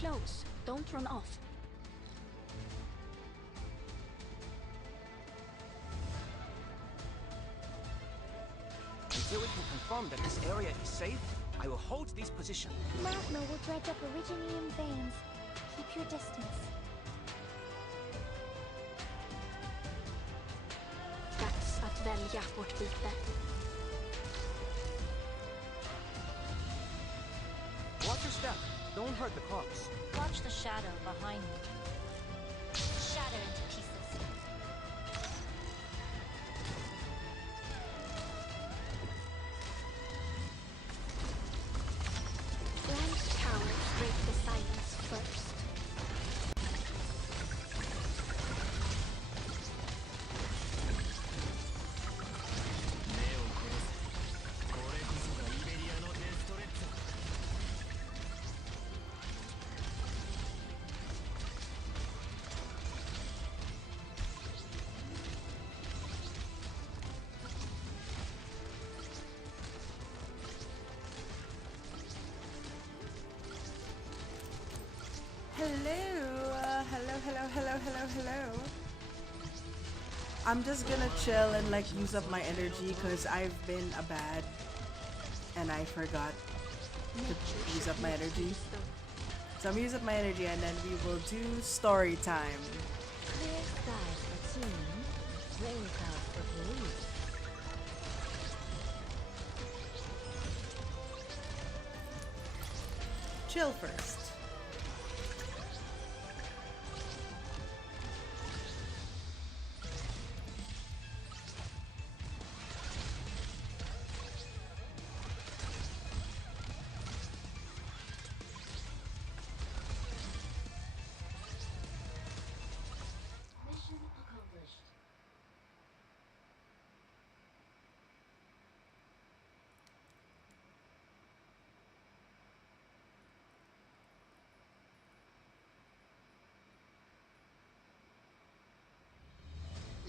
close. Don't run off. Until we can confirm that this area is safe, I will hold this position. Magma will dredge up originium veins. Keep your distance. Dags att välja vårt byte. Watch your step. Don't hurt the crops. Watch the shadow behind me. Shatter into pieces. Blanche towers break the silence first. Hello. I'm just gonna chill and like use up my energy because I've been a bad and I forgot to use up my energy. So I'm gonna use up my energy and then we will do story time. Clear skies for team, rain clouds for police. Chill first.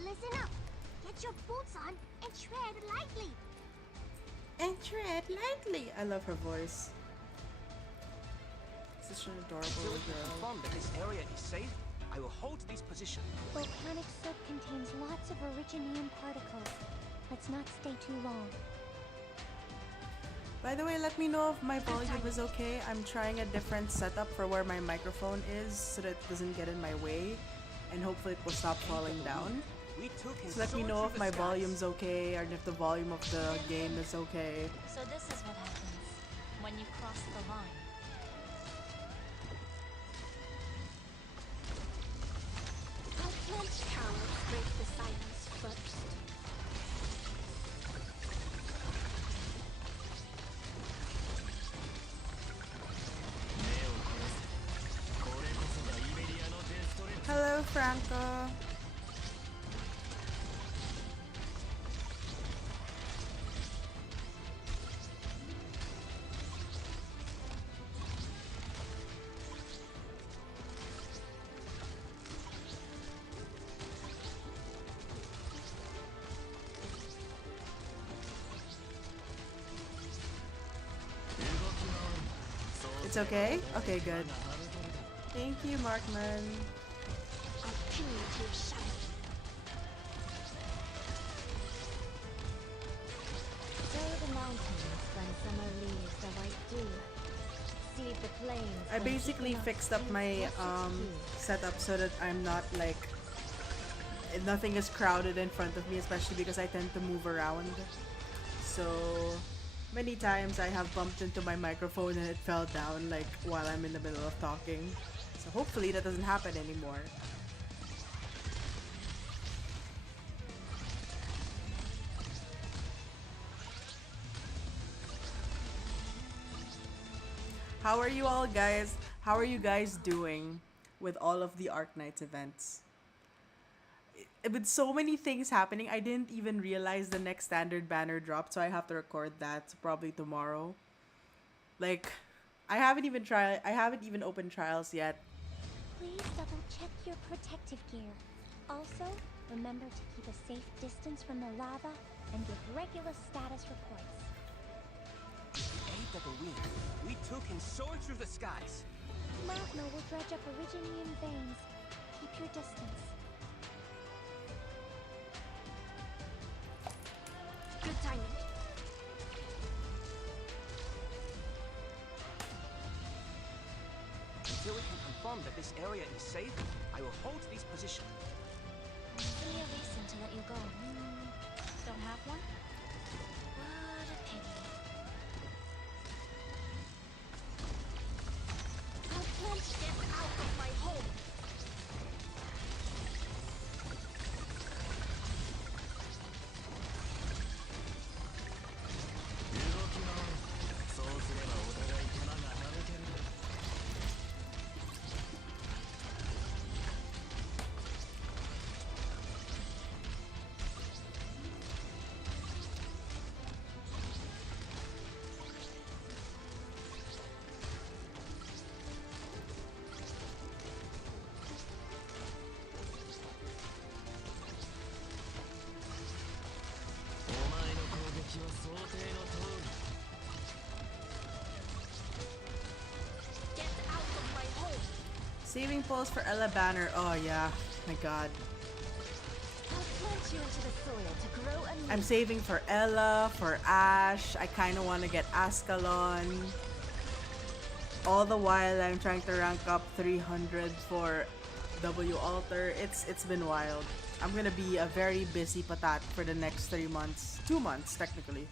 Listen up. Get your boots on and tread lightly. And tread lightly. I love her voice. Such an adorable Until we can girl. confirm that this area is safe, I will hold this position. Volcanic soot contains lots of originium particles. Let's not stay too long. By the way, let me know if my volume is okay. I'm trying a different setup for where my microphone is so that it doesn't get in my way. And hopefully it will stop falling down. So let me know if my volume's okay or if the volume of the game is okay. So this is what happens when you cross the line. Blanche towers break the silence first. Hello, Franco. It's okay? Okay, good. Thank you, Markman. I'll pin you to your shadow. Sow the mountains when summer leaves the white dew. Seed the plains. I basically fixed up my setup so that I'm not like nothing is crowded in front of me, especially because I tend to move around. So many times I have bumped into my microphone and it fell down like while I'm in the middle of talking. So hopefully that doesn't happen anymore. How are you all guys? How are you guys doing with all of the Arknights events? With so many things happening, I didn't even realize the next standard banner dropped, so I have to record that probably tomorrow. Like, I haven't even opened trials yet. Please double check your protective gear. Also, remember to keep a safe distance from the lava and give regular status reports. Aid of the wind, we took and soared through the skies. Magma will dredge up Originian veins. Keep your distance. Good timing. Until we can confirm that this area is safe, I will hold this position. Give me a reason to let you go. Don't have one? What a pity. Get out of my home! Get out of my home! Saving pulls for Ella Banner. Oh yeah, my god. I'll plant you into the soil to grow anew. I'm saving for Ella, for Ash. I kind of want to get Ascalon. All the while I'm trying to rank up 300 for W Alter. It's been wild. I'm gonna be a very busy patat for the next 3 months. 2 months technically.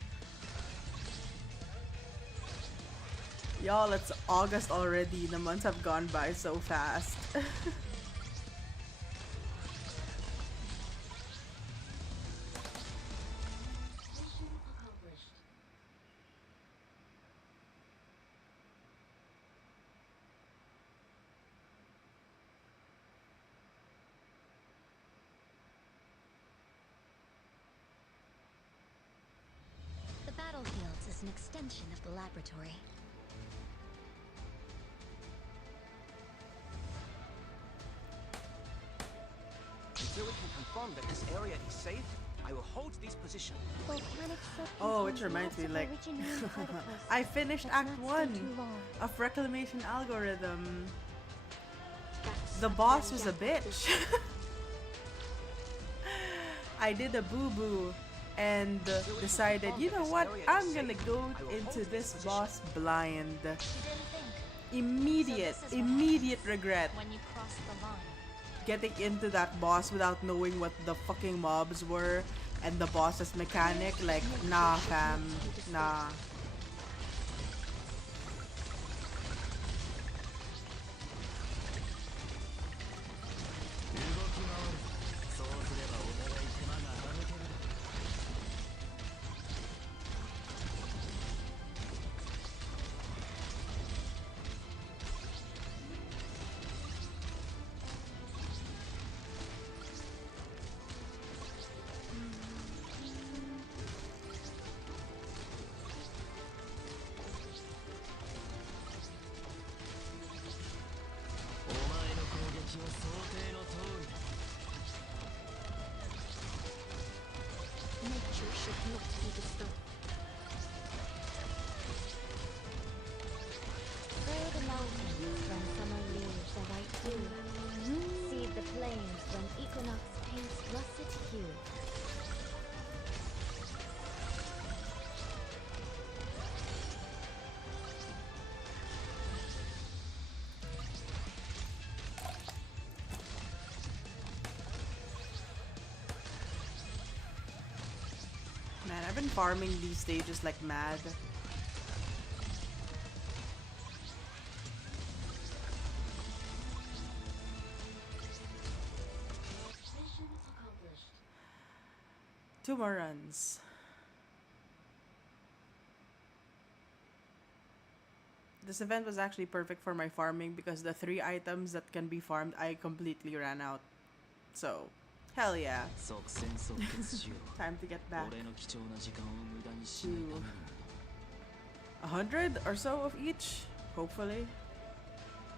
Y'all, it's August already. The months have gone by so fast. The battlefields is an extension of the laboratory. Until we can confirm that this area is safe, I will hold this position. Volcanic soot Oh, which contains reminds me, lots of like, Originian particles. I finished Let's Act not stay 1 too long. of Reclamation Algorithm. That's The boss very was a bitch. I did a boo-boo and decided, you know what, I'm gonna go into this boss blind. You didn't think. Immediate So this is what happens regret when you cross the line. getting into that boss without knowing what the fucking mobs were and the boss's mechanic. Like, nah fam, nah. Nature should not be disturbed. Grow the mountains when summer leaves the white dew. Seed the plains when equinox paints russet hue. Man, I've been farming these stages like mad. Two more runs. This event was actually perfect for my farming because the 3 items that can be farmed, I completely ran out. So, hell yeah. Time to get back to 100 or so of each, hopefully.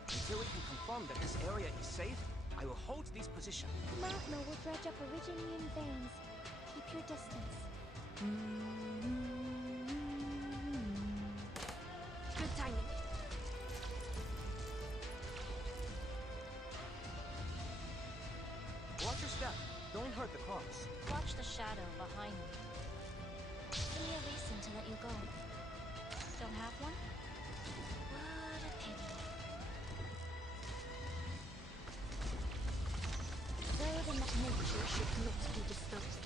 Until we can confirm that this area is safe, I will hold this position. Magma will dredge up Originian veins. Keep your distance. Good timing. step. Don't hurt the cross. Watch the shadow behind me. Give me a reason to let you go. Don't have one? What a pity. Though the nature should not be disturbed.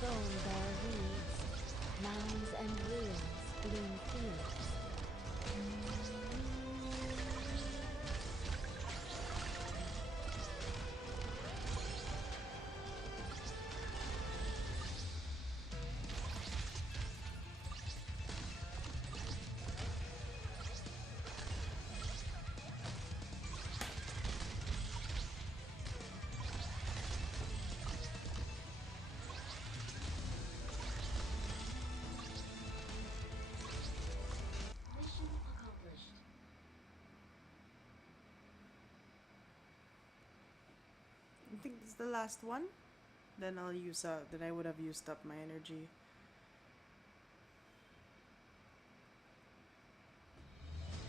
Bone bear weeds, mounds and ruins bloom fields. I think this is the last one. Then I'll use then I would have used up my energy.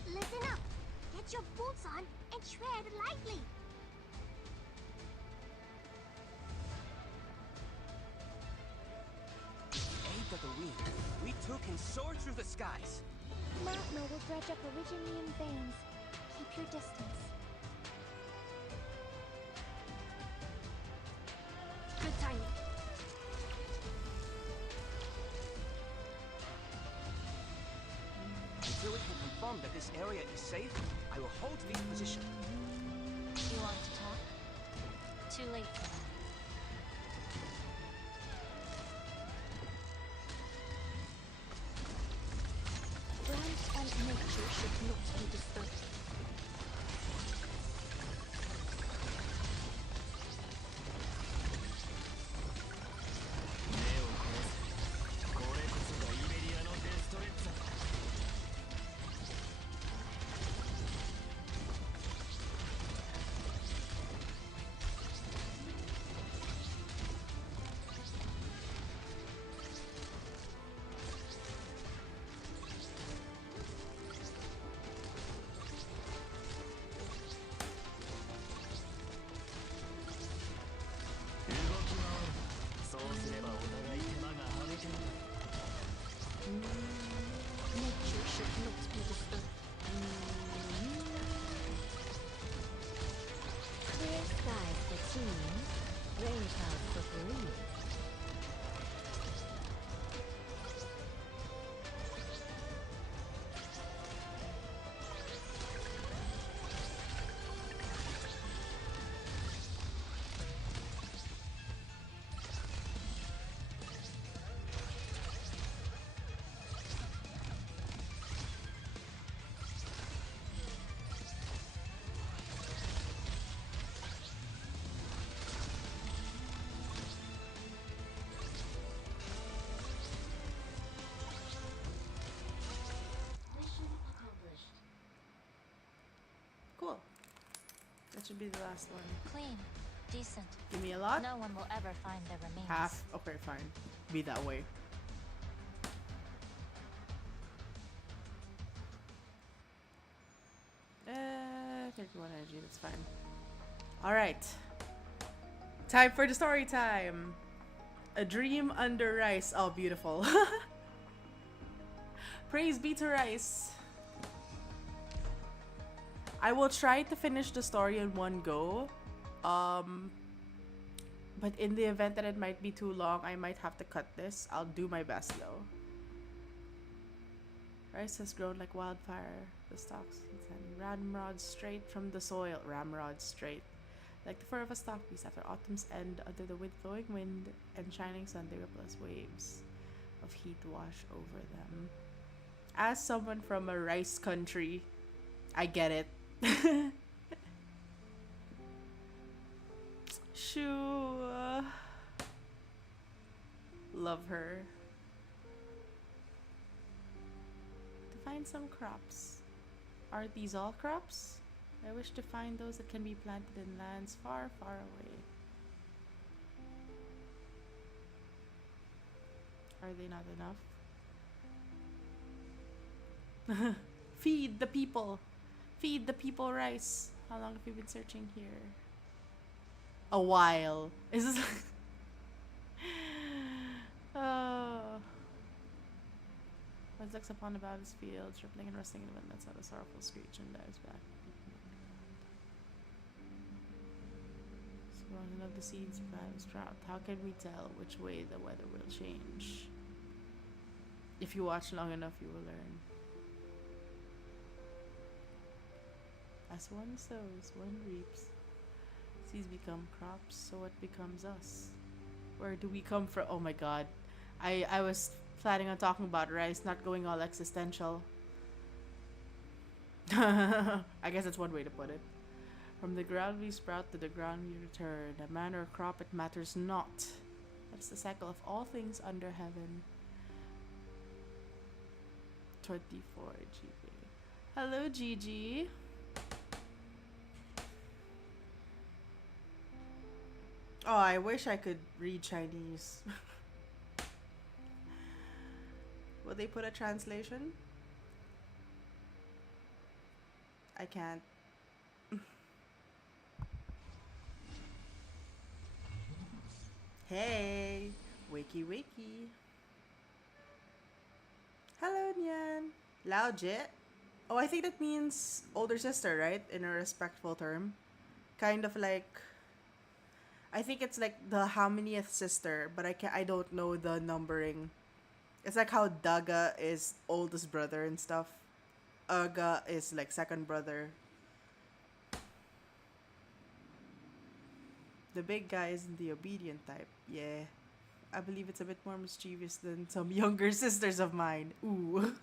Listen up! Get your boots on and tread lightly! Aid of the wind, we too can soar through the skies. Magma will dredge up Originium veins. Keep your distance. Good timing. Until we can confirm that this area is safe, I will hold this position. You want to talk? Too late for that. Branch and nature should not be disturbed. Nature should not be disturbed. Clear skies for teams, rain clouds for breeze. Cool. That should be the last one. Clean, decent. Give me a lot? No one will ever find their remains. Half? Okay, fine. Be that way. Uh, 31 energy, that's fine. Alright. Time for the story time. A dream under rice. Oh, beautiful. Praise be to rice. I will try to finish the story in one go. But in the event that it might be too long, I might have to cut this. I'll do my best though. Rice has grown like wildfire. The stalks and ramrods straight from the soil. Ramrods straight. Like the fur of a stock piece after autumn's end, under the flowing wind and shining sun, they ripple as waves of heat wash over them. As someone from a rice country, I get it. Shoo. Love her. To find some crops. Are these all crops? I wish to find those that can be planted in lands far, far away. Are they not enough? Feed the people! Feed the people rice! How long have you been searching here? A while. Is this oh. One looks upon about his fields, rippling and rustling in the wind, lets out a sorrowful screech and dives back. Surrounded of the seeds, plants, drought. How can we tell which way the weather will change? If you watch long enough, you will learn. As one sows, one reaps. Seeds become crops, so what becomes us? Where do we come from? Oh my god. I was planning on talking about rice, not going all existential. I guess that's one way to put it. From the ground we sprout, to the ground we return. A man or a crop, it matters not. That's the cycle of all things under heaven. 24 GB. Hello, Gigi. Oh, I wish I could read Chinese. Will they put a translation? I can't. Hey, wakey wakey. Hello, Nyan. Lao Jit. Oh, I think that means older sister, right? In a respectful term. Kind of like, I think it's like the how manyth sister, but I don't know the numbering. It's like how Daga is oldest brother and stuff. Uga is like second brother. The big guy isn't the obedient type. Yeah. I believe it's a bit more mischievous than some younger sisters of mine. Ooh.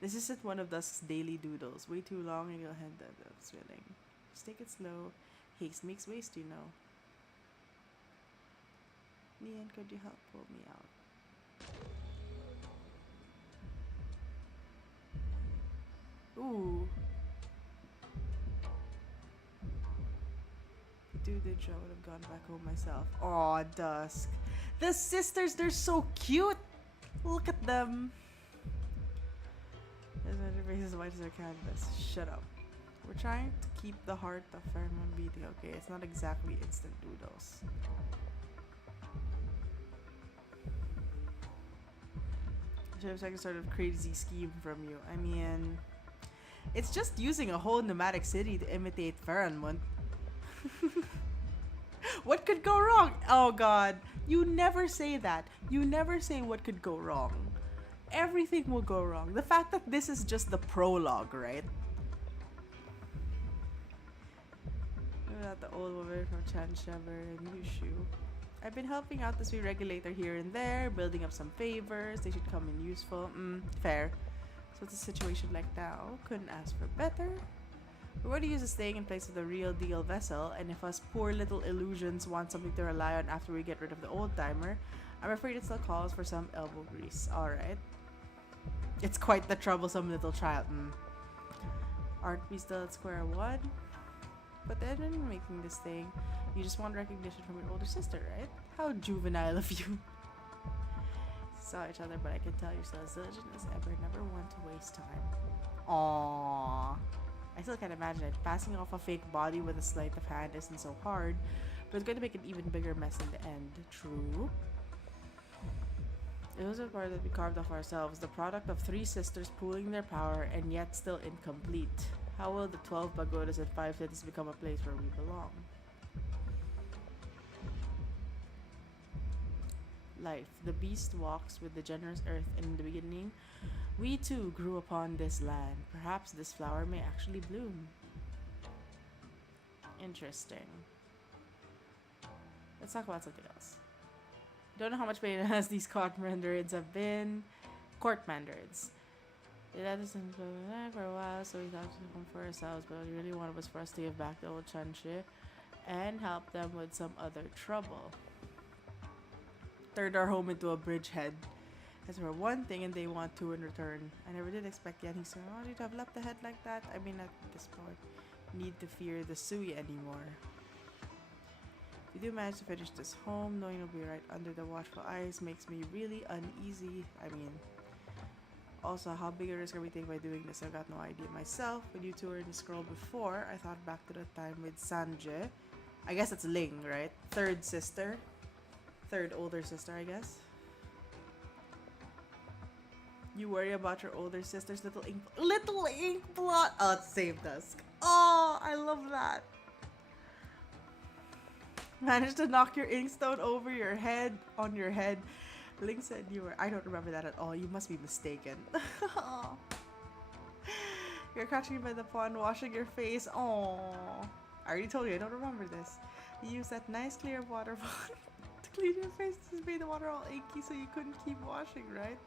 This isn't one of Dusk's daily doodles. Way too long and you'll end up swilling. Just take it slow. Haste makes waste, you know. Nian, could you help pull me out? Ooh. Dude, I would have gone back home myself. Aw, Dusk. The sisters, they're so cute. Look at them. Their faces white as their canvas. Shut up. We're trying to keep the heart of Fairmont beating. Okay, it's not exactly instant noodles. Seems like a sort of crazy scheme from you. I mean, it's just using a whole nomadic city to imitate Fairmont. What could go wrong? Oh god, you never say that. You never say what could go wrong. Everything will go wrong. The fact that this is just the prologue, right? About the old woman from Chanshaver and Yushu. I've been helping out the sweet regulator here and there, building up some favors. They should come in useful. Fair. So it's a situation like now. Couldn't ask for better. We're going to use a staying in place of the real deal vessel, and if us poor little illusions want something to rely on after we get rid of the old timer, I'm afraid it still calls for some elbow grease. Alright. It's quite the troublesome little child. Aren't we still at square one? But then in making this thing, you just want recognition from your older sister, right? How juvenile of you. Saw each other, but I can tell you're still as diligent as ever. Never want to waste time. Aww. I still can't imagine it. Passing off a fake body with a sleight of hand isn't so hard, but it's going to make an even bigger mess in the end. True. It was a part that we carved off ourselves, the product of 3 sisters pooling their power and yet still incomplete. How will the 12 pagodas and 5 cities become a place where we belong? life. The beast walks with the generous earth in the beginning. We too grew upon this land. Perhaps this flower may actually bloom. Interesting. Let's talk about something else. Don't know how much pain has these court mandarins have been. Court mandarins. They let us in for a while, so we thought to come for ourselves, but what he really wanted was for us to give back the old Chanchi and help them with some other trouble. Turned our home into a bridgehead. As for one thing, and they want two in return. I never did expect Yanni to you to have left the head like that. I mean, at this point, need to fear the Sui anymore. If you do manage to finish this home, knowing you'll be right under the watchful eyes makes me really uneasy. I mean, also, how big a risk are we taking by doing this? I've got no idea myself. When you two were in the scroll before, I thought back to the time with Sanje. I guess it's Ling, right? Third sister. Third older sister, I guess. You worry about your older sister's little ink blot. Oh, it saved us. Oh, I love that. Managed to knock your inkstone over your head, on your head. Ling said you were. I don't remember that at all. You must be mistaken. You're catching me by the pond, washing your face. Oh, I already told you. I don't remember this. You used that nice clear water to clean your face. Just made the water all inky, so you couldn't keep washing, right?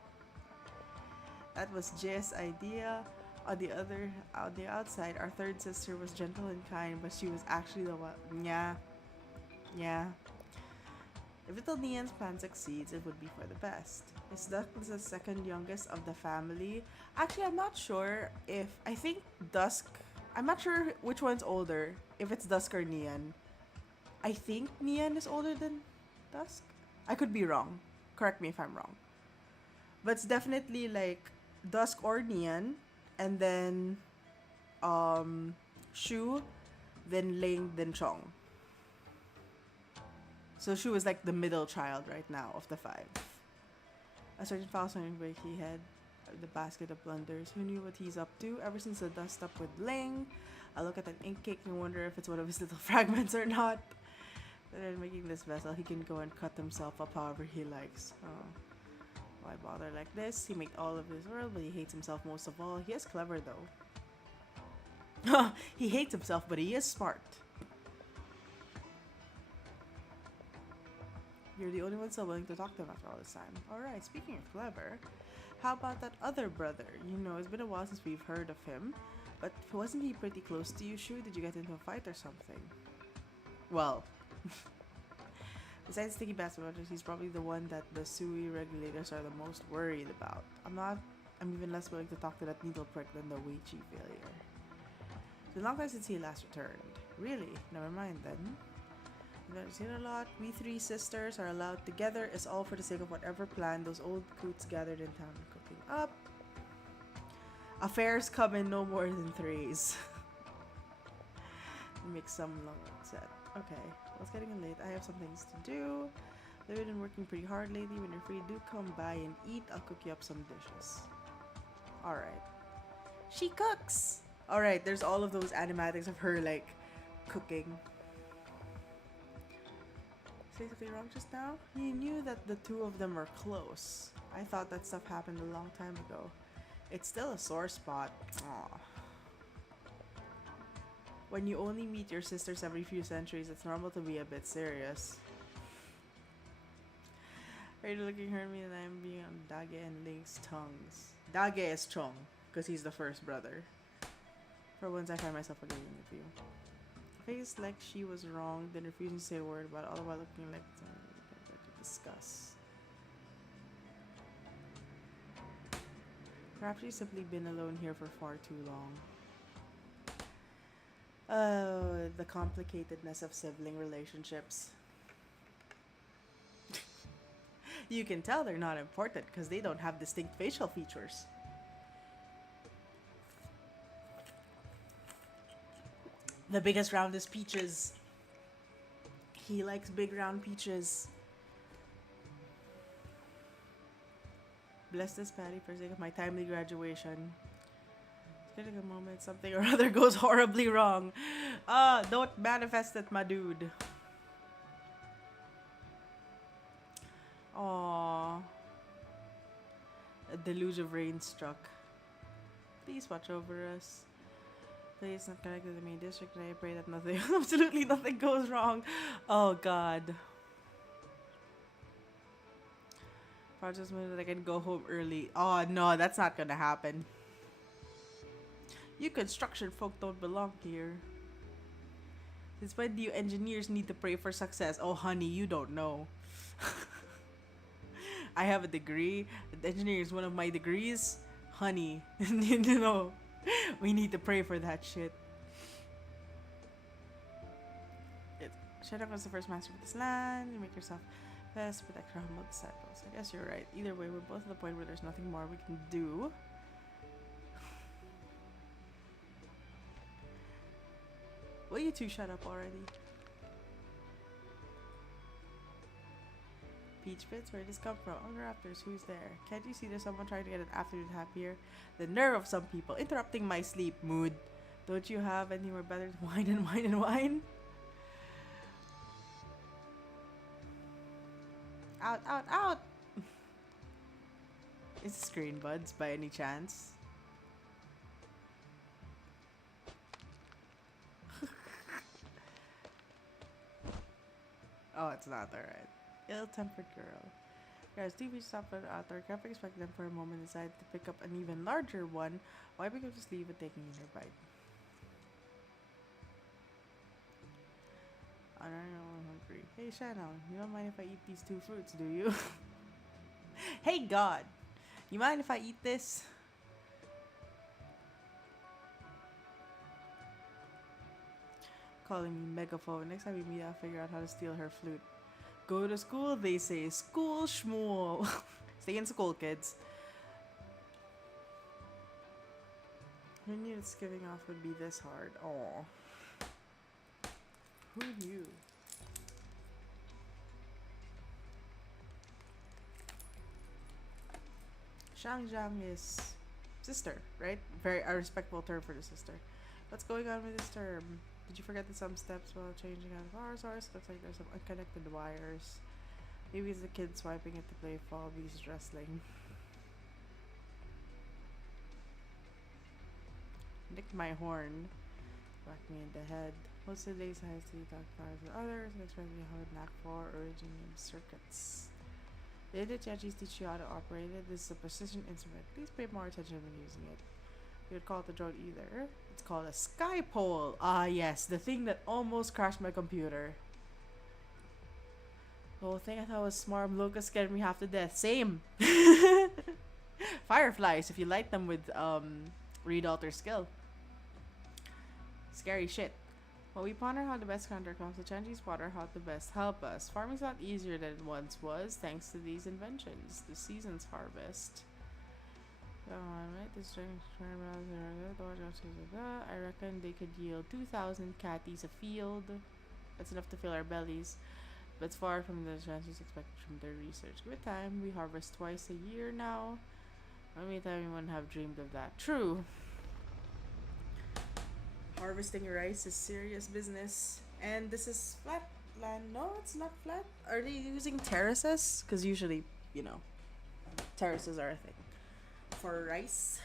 That was Jay's idea. On the outside, our third sister was gentle and kind, but she was actually the one. Yeah. If little Nian's plan succeeds, it would be for the best. Is Dusk the second youngest of the family? Actually, I'm not sure if... I think Dusk... I'm not sure which one's older. If it's Dusk or Nian. I think Nian is older than Dusk. I could be wrong. Correct me if I'm wrong. But it's definitely like Dusk or Nian. And then... Shu. Then Ling. Then Chong. So Shu is like the middle child right now of the five. A certain foul sounding breaky head, the basket of blunders. Who knew what he's up to? Ever since the dust up with Ling, I look at an ink cake and wonder if it's one of his little fragments or not. Then making this vessel, he can go and cut himself up however he likes. Oh, why bother like this? He made all of this world, but he hates himself most of all. He is clever though. He hates himself, but he is smart. You're the only one still willing to talk to him after all this time. Alright, speaking of clever, how about that other brother? You know, it's been a while since we've heard of him, but wasn't he pretty close to you, Shu? Did you get into a fight or something? Well, besides Sticky Basketball, he's probably the one that the Sui regulators are the most worried about. I'm even less willing to talk to that needle prick than the Wei Chi failure. It's been a long time since he last returned. Really? Never mind then. I've seen a lot. We three sisters are allowed together. It's all for the sake of whatever plan those old coots gathered in town are cooking up. Affairs come in no more than threes. Make some long set. Okay, well, it's getting late. I have some things to do. They've been working pretty hard lately. When you're free, do come by and eat. I'll cook you up some dishes. Alright. She cooks! Alright, there's all of those animatics of her, like, cooking. Say something wrong just now? You knew that the two of them were close. I thought that stuff happened a long time ago. It's still a sore spot. Aww. When you only meet your sisters every few centuries, it's normal to be a bit serious. Are you looking at me and I'm being on Dage and Link's tongues? Dage is Chong, because he's the first brother. For once I find myself agreeing with you. Face like she was wrong, then refusing to say a word about it, all the while looking like something to discuss. Perhaps she's simply been alone here for far too long. Oh, the complicatedness of sibling relationships. You can tell they're not important because they don't have distinct facial features. The biggest round is Peaches. He likes big round peaches. Bless this Patty for the sake of my timely graduation. It's getting a moment something or other goes horribly wrong. Don't manifest it, my dude. Aww. deluge of rain struck. Please watch over us. Place not connected to the main district, and I pray that nothing, absolutely nothing goes wrong. Oh God. Projects mean that I can go home early. Oh no, that's not gonna happen. You construction folk don't belong here. Since when do you engineers need to pray for success? Oh honey, you don't know. I have a degree. Engineering is one of my degrees. Honey, you know, we need to pray for that shit. Shadow was the first master of this land. You make yourself best, protect your humble disciples. I guess you're right. Either way, we're both at the point where there's nothing more we can do. Will you two shut up already? Peach Pits, where did this come from? Oh, the Raptors, who's there? Can't you see there's someone trying to get an afternoon happier? The nerve of some people, interrupting my sleep mood. Don't you have anywhere better to wine and wine and wine? Out, out, out! Is this Green Buds by any chance? Oh, it's not alright. Ill-tempered girl. Guys, TV stopped at the outdoor. Can't expect them for a moment. Decided to pick up an even larger one. Why we could just leave it taking her bite? I don't know, I'm hungry. Hey Shannon, you don't mind if I eat these 2 fruits, do you? Hey God, you mind if I eat this? Calling me megaphone. Next time we meet, I'll figure out how to steal her flute. Go to school, they say. School schmool. Stay in school, kids. Who knew it's giving off would be this hard? Aw. Who knew? Shangjiang is sister, right? Very a respectable term for the sister. What's going on with this term? Did you forget that some steps while changing out of our source? Looks like there's some unconnected wires. Maybe it's the kid swiping it to play Fall Beast Wrestling. Nicked my horn. Whacked me in the head. Most of the days I have to talk cars with others and expect me to have a knack for originating circuits. Did the Judges teach you how to operate it? This is a precision instrument. Please pay more attention when using it. You would call it the drone either. It's called a sky pole. Ah yes, the thing that almost crashed my computer. The whole thing I thought was smart. Locusts scared me half to death. Same. Fireflies, if you light them with read alter skill. Scary shit. While we ponder how the best counter comes, the Chinese spotter how the best help us. Farming's a lot easier than it once was, thanks to these inventions. The season's harvest. Right, this I reckon they could yield 2,000 catties a field. That's enough to fill our bellies, but it's far from the chances expected from their research. Give it time. We harvest twice a year now. How many times anyone have dreamed of that? True. Harvesting rice is serious business, and this is flat land. No, it's not flat. Are they using terraces? Because usually, you know, terraces are a thing for rice.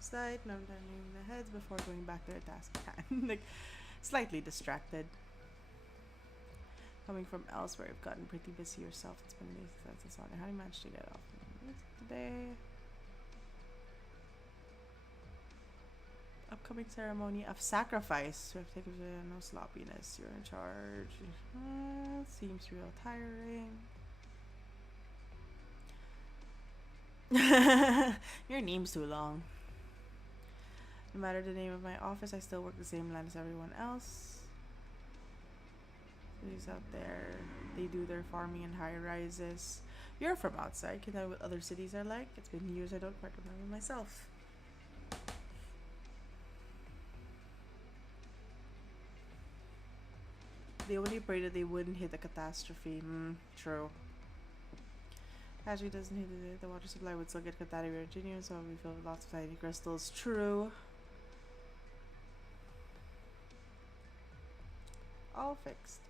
Slide, no turning the heads before going back to the task at hand. Like, slightly distracted. Coming from elsewhere, you've gotten pretty busy yourself. It's been amazing. That's all. How do you manage to get off today? Upcoming ceremony of sacrifice. We have to take no sloppiness. You're in charge. Seems real tiring. Your name's too long. No matter the name of my office, I still work the same line as everyone else. Cities out there, they do their farming in high rises. You're from outside. Can I know what other cities are like? It's been years I don't quite remember myself. They only prayed that they wouldn't hit a catastrophe. True. Actually doesn't hit it. The water supply would still get contaminated genuine, so we filled with lots of tiny crystals. True. All fixed.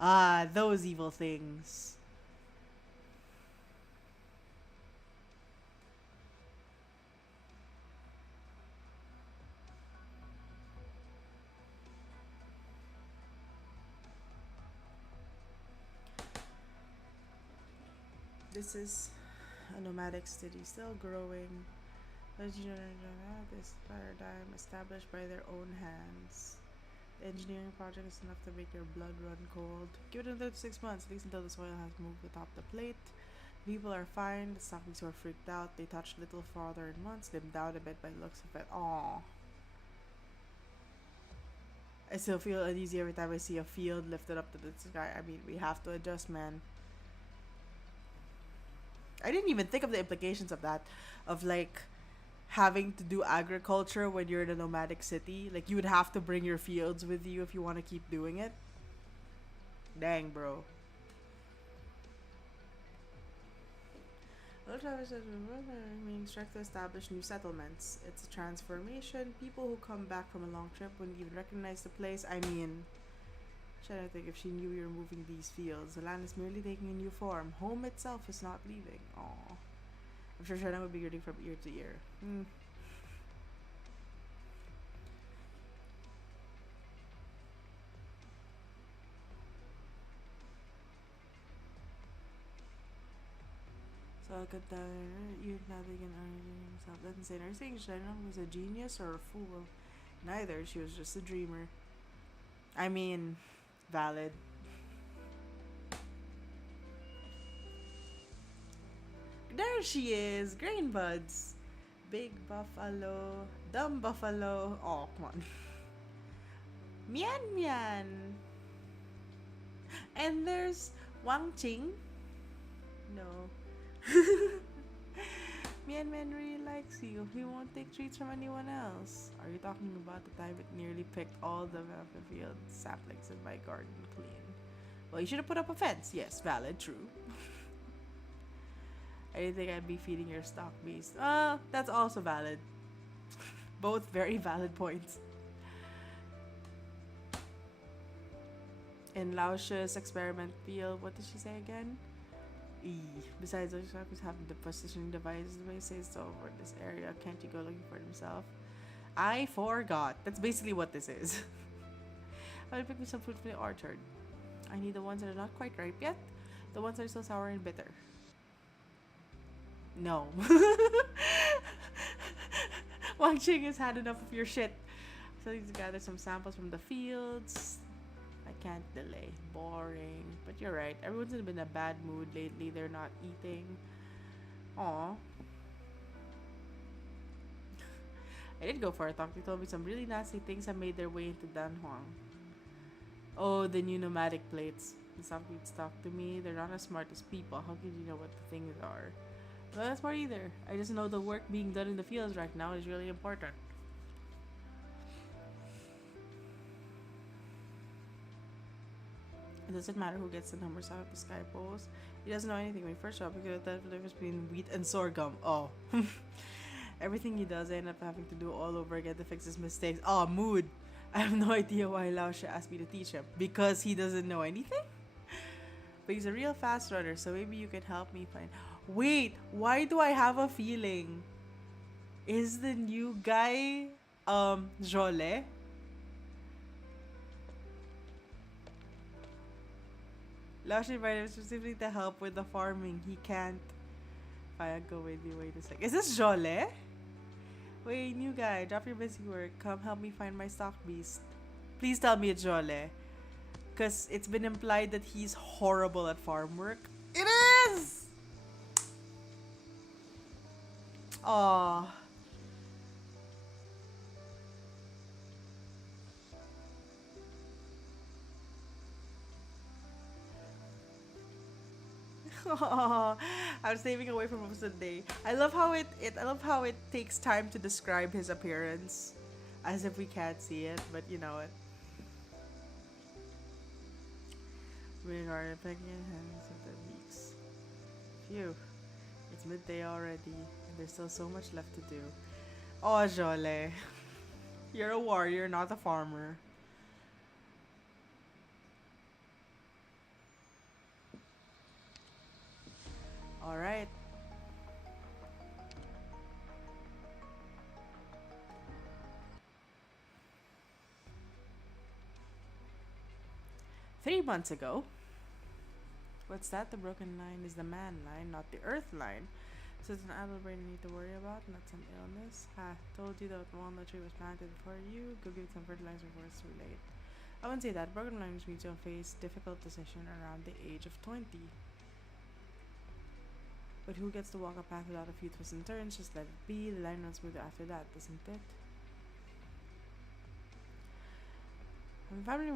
Ah, those evil things. This is a nomadic city, still growing. This paradigm established by their own hands. The engineering project is enough to make your blood run cold. Give it another 6 months, at least until the soil has moved atop the plate. People are fine. The Stockings were freaked out. They touched little farther in months, dimmed out a bit by the looks of it. Aww. I still feel uneasy every time I see a field lifted up to the sky. I mean, we have to adjust, man. I didn't even think of the implications of that. Of like having to do agriculture when you're in a nomadic city. Like you would have to bring your fields with you if you want to keep doing it. Dang, bro. Other travelers mean strict to establish new settlements. It's a transformation. People who come back from a long trip wouldn't even recognize the place. I mean, trying to think if she knew you were moving these fields. The land is merely taking a new form. Home itself is not leaving. Aww. I'm sure Shanna would be grinning from ear to ear. So I'll cut down. You're not again arguing himself. That's insane. Are you saying Shanna was a genius or a fool? Neither. She was just a dreamer. I mean, valid. There she is, Grain Buds. Big buffalo, dumb buffalo. Oh, come on. Mian Mian. And there's Wang Qing. No. Mian Mian really likes you. He won't take treats from anyone else. Are you talking about the time it nearly picked all the field saplings in my garden clean? Well, you should have put up a fence. Yes, valid, true. I didn't think I'd be feeding your stock beast. That's also valid. Both very valid points. In Laosha's experiment field, what did she say again? Besides, those stockers having the positioning devices, the way says so over this area. Can't you go looking for it himself? I forgot. That's basically what this is. I'll pick me some fruit from the orchard. I need the ones that are not quite ripe yet. The ones that are still sour and bitter. No. Wang Qing has had enough of your shit. So I need to gather some samples from the fields. I can't delay. Boring. But you're right. Everyone's been in a bad mood lately. They're not eating. Aw. I did go for a talk. They told me some really nasty things have made their way into Danhuang. Oh, the new nomadic plates. The Stockweeds talk to me. They're not as smart as people. How could you know what the things are? Well, that's smart either. I just know the work being done in the fields right now is really important. It doesn't matter who gets the numbers out of the sky post. He doesn't know anything. When he first job, he could tell the difference between wheat and sorghum. Oh. Everything he does, I end up having to do all over again to fix his mistakes. Oh, mood. I have no idea why Laosha asked me to teach him. Because he doesn't know anything? But he's a real fast runner, so maybe you can help me find... Wait, why do I have a feeling? Is the new guy, Jole? Laosha invited him specifically to help with the farming. He can't. Fine, go with you. Wait a sec. Is this Jole? Wait, new guy, drop your busy work. Come help me find my stock beast. Please tell me it's Jole. Because it's been implied that he's horrible at farm work. It is! Aww. I'm saving away from most of the day. I love how it takes time to describe his appearance. As if we can't see it, but you know it. We are picking hands of the weeks. Phew. It's midday already, and there's still so much left to do. Oh, Jole. You're a warrior, not a farmer. Alright. Three months ago, What's that? The broken line is the man line, not the earth line. So it's an adult brain you need to worry about, not some illness. Ha, told you that walnut tree was planted before you. Go give it some fertilizer before it's too late. I wouldn't say that. Broken line means you'll face difficult decision around the age of 20. But who gets to walk a path without a few twists and turns? Just let it be. The line runs smoother after that, doesn't it? Family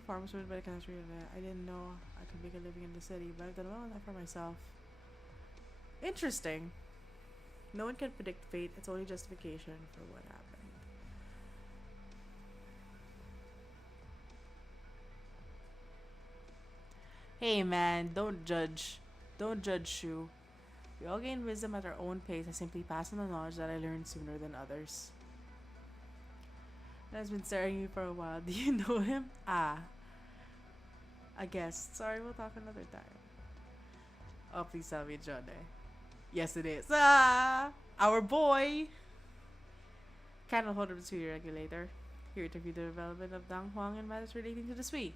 farm was run by the country. I didn't know I could make a living in the city, but I've done well enough for myself. Interesting. No one can predict fate. It's only justification for what happened. Hey man, don't judge. Don't judge Shu. We all gain wisdom at our own pace. I simply pass on the knowledge that I learned sooner than others. I've been staring at you for a while. Do you know him? Ah. A guest. Sorry, we'll talk another time. Oh, please tell me, Johnny. Yes, it is. Ah! Our boy! Candle holder of the Sui regulator. Here to review the development of Dang Huang and matters relating to the Sui.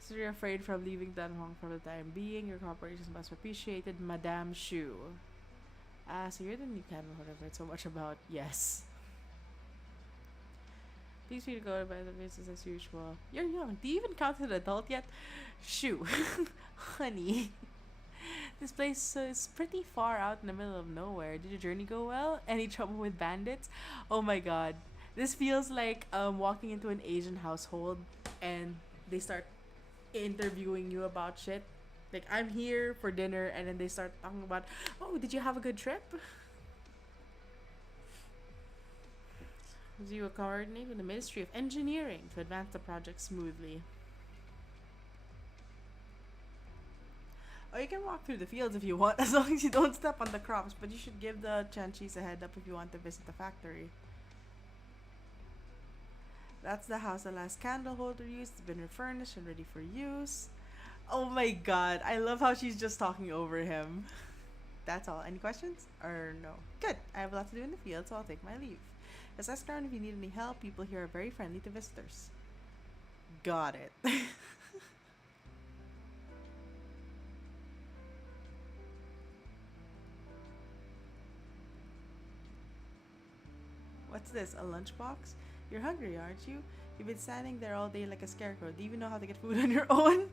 So you're afraid from leaving Dan Huang for the time being. Your cooperation must be appreciated, Madame Shu. Ah, so you're the new candle holder I've heard so much about. Yes. Please free to go by the business as usual. You're young. Do you even count as an adult yet? Shoo. Honey. This place is pretty far out in the middle of nowhere. Did your journey go well? Any trouble with bandits? Oh my god. This feels like walking into an Asian household and they start interviewing you about shit. Like, I'm here for dinner, and then they start talking about, oh, did you have a good trip? Do you coordinate with the Ministry of Engineering to advance the project smoothly? Oh, you can walk through the fields if you want, as long as you don't step on the crops, but you should give the Chanchis a head up if you want to visit the factory. That's the house the last candle holder used. It's been refurnished and ready for use. Oh my god, I love how she's just talking over him. That's all. Any questions? Or no? Good. I have a lot to do in the field, so I'll take my leave. Just ask around if you need any help. People here are very friendly to visitors. Got it. What's this? A lunchbox? You're hungry, aren't you? You've been standing there all day like a scarecrow. Do you even know how to get food on your own?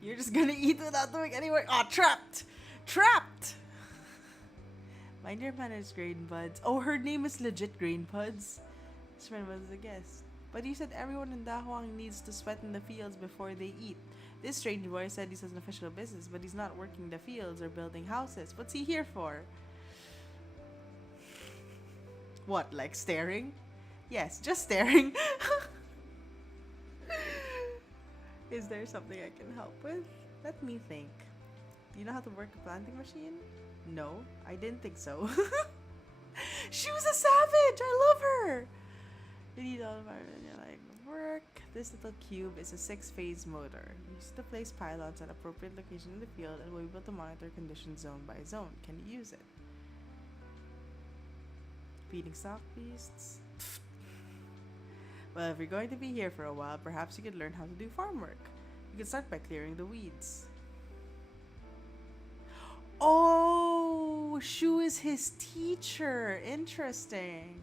You're just gonna eat without doing any work. Oh, trapped! Trapped! Mind your manners, Grain Buds. Oh, her name is legit Grain Buds. This friend was a guest. But you said everyone in Dahuang needs to sweat in the fields before they eat. This strange boy said he's an official business, but he's not working the fields or building houses. What's he here for? What, like staring? Yes, just staring. Is there something I can help with? Let me think. Do you know how to work a planting machine? No, I didn't think so. She was a savage! I love her! You need all environment in your line of work. This little cube is a 6-phase motor. Use to place pylons at appropriate location in the field and will be able to monitor conditions zone by zone. Can you use it? Feeding stock beasts. Well, if you're going to be here for a while, perhaps you could learn how to do farm work. You can start by clearing the weeds. Oh, Shu is his teacher. Interesting.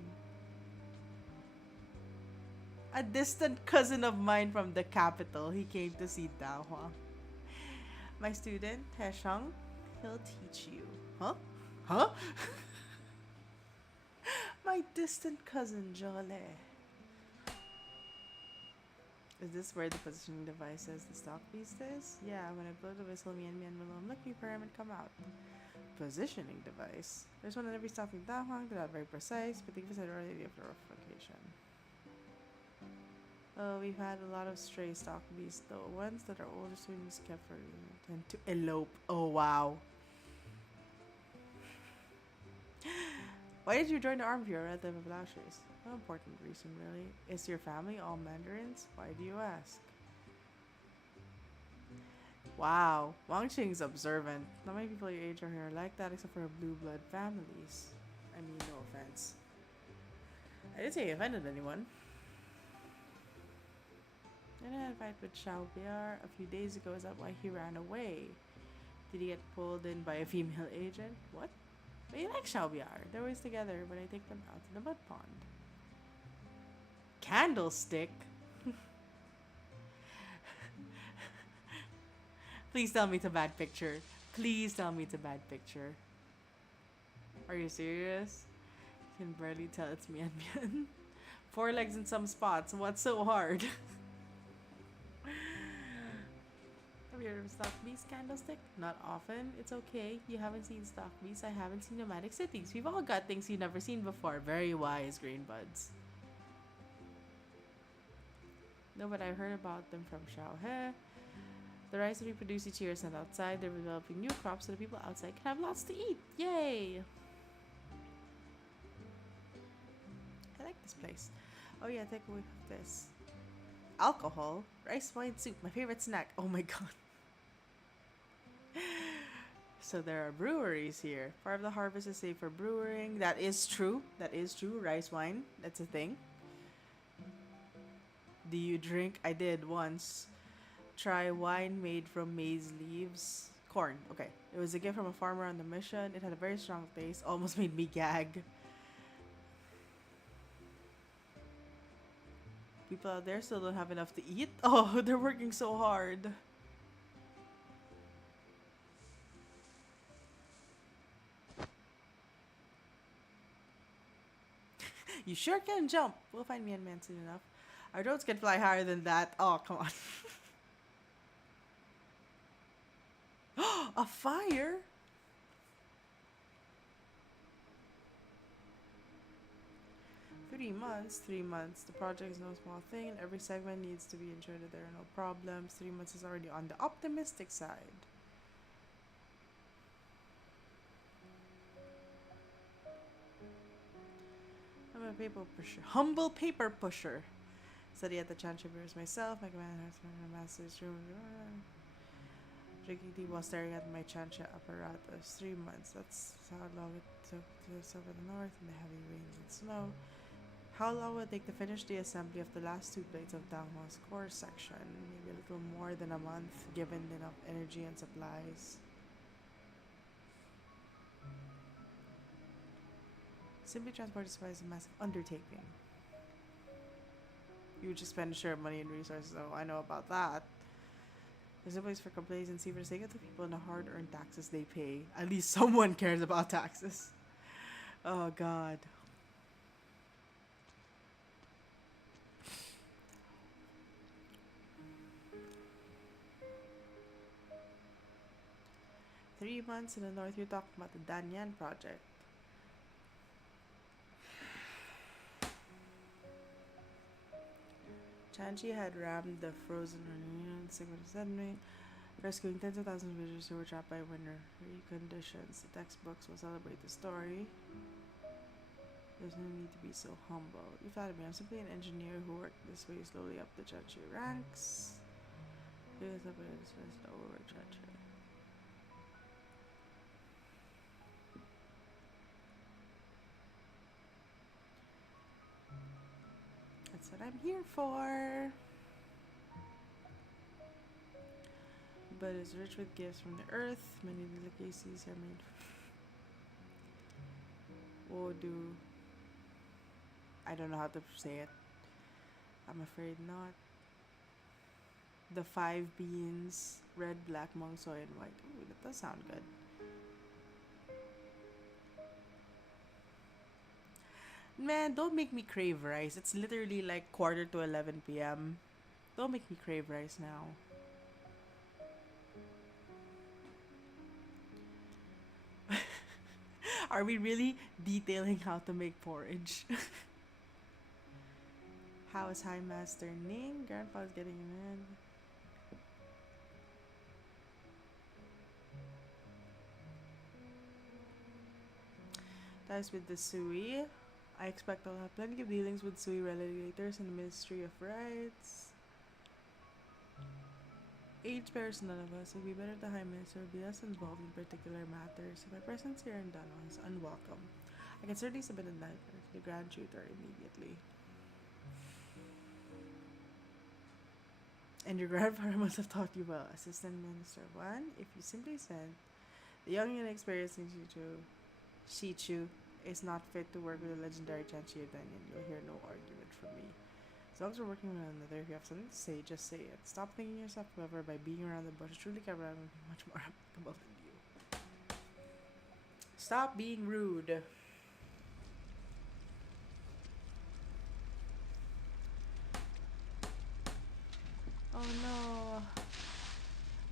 A distant cousin of mine from the capital. He came to see Dahua. My student, Heshang, he'll teach you. Huh? Huh? My distant cousin, Jole. Is this where the positioning device is? The stock beast is? Yeah, when I blow the whistle, Mian will unlock me pyramid come out. Positioning device. There's one in every stock in Dahang. They're not very precise, but they give us an idea of the rough location. Oh, we've had a lot of stray stock beasts, though. Ones that our older students kept for tend to elope. Oh, wow. Why did you join the army if you're a relative of Laoshis? No important reason, really. Is your family all Mandarins? Why do you ask? Wow, Wangqing's observant. Not many people your age are here like that except for blue blood families. I mean, no offense. I didn't say I offended anyone. I had a fight with Xiaobiar a few days ago. Is that why he ran away? Did he get pulled in by a female agent? What? But you like Xiaobiar. They're always together when I take them out to the mud pond. Candlestick? Please tell me it's a bad picture. Please tell me it's a bad picture. Are you serious? You can barely tell it's Mian Mian. 4 legs in some spots. What's so hard? Have you heard of Stock Beast Candlestick? Not often. It's okay. You haven't seen Stock Beast. I haven't seen Nomadic Cities. We've all got things you've never seen before. Very wise, Green Buds. No, but I heard about them from Xiaohe. The rice that we produce each year is sent outside. They're developing new crops so the people outside can have lots to eat. Yay! I like this place. Oh yeah, take away from this. Alcohol? Rice wine soup, my favorite snack. Oh my god. So there are breweries here. Part of the harvest is safe for brewing. That is true. That is true. Rice wine. That's a thing. Do you drink? I did once. Try wine made from maize leaves. Corn. Okay. It was a gift from a farmer on the mission. It had a very strong taste. Almost made me gag. People out there still don't have enough to eat. Oh, they're working so hard. You sure can jump. We'll find Mian Man soon enough. Our drones can fly higher than that. Oh, come on. A fire? Three months. The project is no small thing, and every segment needs to be ensured that there are no problems. 3 months is already on the optimistic side. I'm a paper pusher. Humble paper pusher. Study at the Chanchibers myself. My command has been in a master's room. Drinking tea while staring at my Chancha apparatus. 3 months. That's how long it took to over the north in the heavy rains and snow. How long will it take to finish the assembly of the last 2 plates of Danghua's core section? Maybe a little more than a month, given enough energy and supplies. Simply transporting supplies is a massive undertaking. Huge expenditure of money and resources. Oh, I know about that. There's no place for complacency for the sake of the people and the hard-earned taxes they pay. At least someone cares about taxes. Oh, God. Three months in the north, you're talking about the Danyan project. Chanchi had rammed the frozen Reunion segment of Sydney, rescuing tens of thousands of visitors who were trapped by winter conditions. The textbooks will celebrate the story. There's no need to be so humble. You flatter me. I'm simply an engineer who worked this way slowly up the Chanchi ranks. Here's up and it's over Chanchi. That's what I'm here for. But it's rich with gifts from the earth. Many delicacies are made. Wodu. I don't know how to say it. I'm afraid not. The 5 beans, red, black, mung, soy, and white. Ooh, that does sound good. Man, don't make me crave rice. It's literally like 11:45 p.m. Don't make me crave rice now. Are we really detailing how to make porridge? How is High Master Ning? Grandpa's getting in. Ties with the Sui. I expect I'll have plenty of dealings with Sui regulators in the Ministry of Rights. Age spares none of us. It would be better if the High Minister would be less involved in particular matters. My presence here in Danwon is unwelcome. I can certainly submit a letter to the Grand Tutor immediately. And your grandfather must have taught you well, Assistant Minister 1. If you simply said, the young and inexperienced Shichu is not fit to work with a legendary Chanchi Danian, you'll hear no argument from me. As long as we're working with one another, if you have something to say, just say it. Stop thinking yourself clever by being around the bush. Truly clever, I will be much more applicable than you. Stop being rude. Oh no.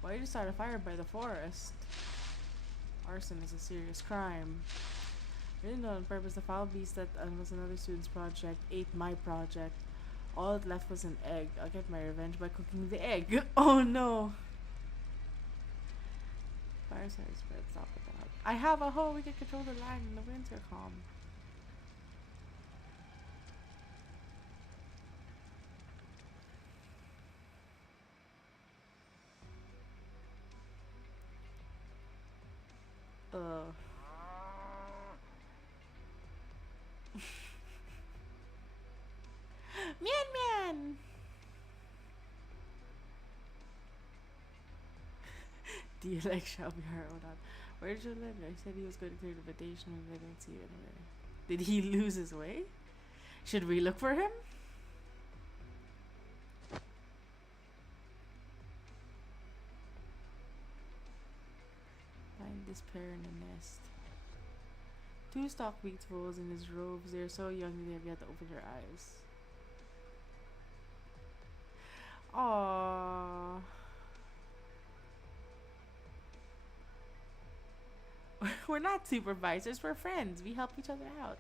Why did you start a fire by the forest? Arson is a serious crime. I didn't know on purpose. The foul beast that was another student's project ate my project. All it left was an egg. I'll get my revenge by cooking the egg. Oh no. Fire started spread. Stop it out. I have a hoe. We can control the land and the winds are calm. Mian Mian! Do you like Shelby Harold? Where did you live? I said he was going to clear the invitation and I didn't see you anywhere. Did he lose his way? Should we look for him? Find this pair in a nest. 2 stock-beaked voles in his robes. They are so young that they have yet to open their eyes. Aww. We're not supervisors, we're friends. We help each other out.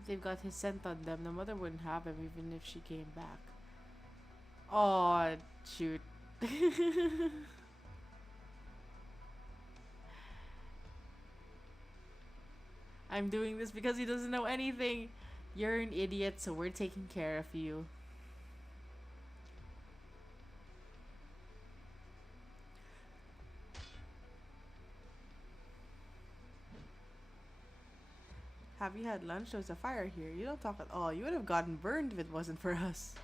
If they've got his scent on them, the mother wouldn't have him even if she came back. Oh, shoot. I'm doing this because he doesn't know anything. You're an idiot, so we're taking care of you. Have you had lunch? There's a fire here. You don't talk at all. You would have gotten burned if it wasn't for us.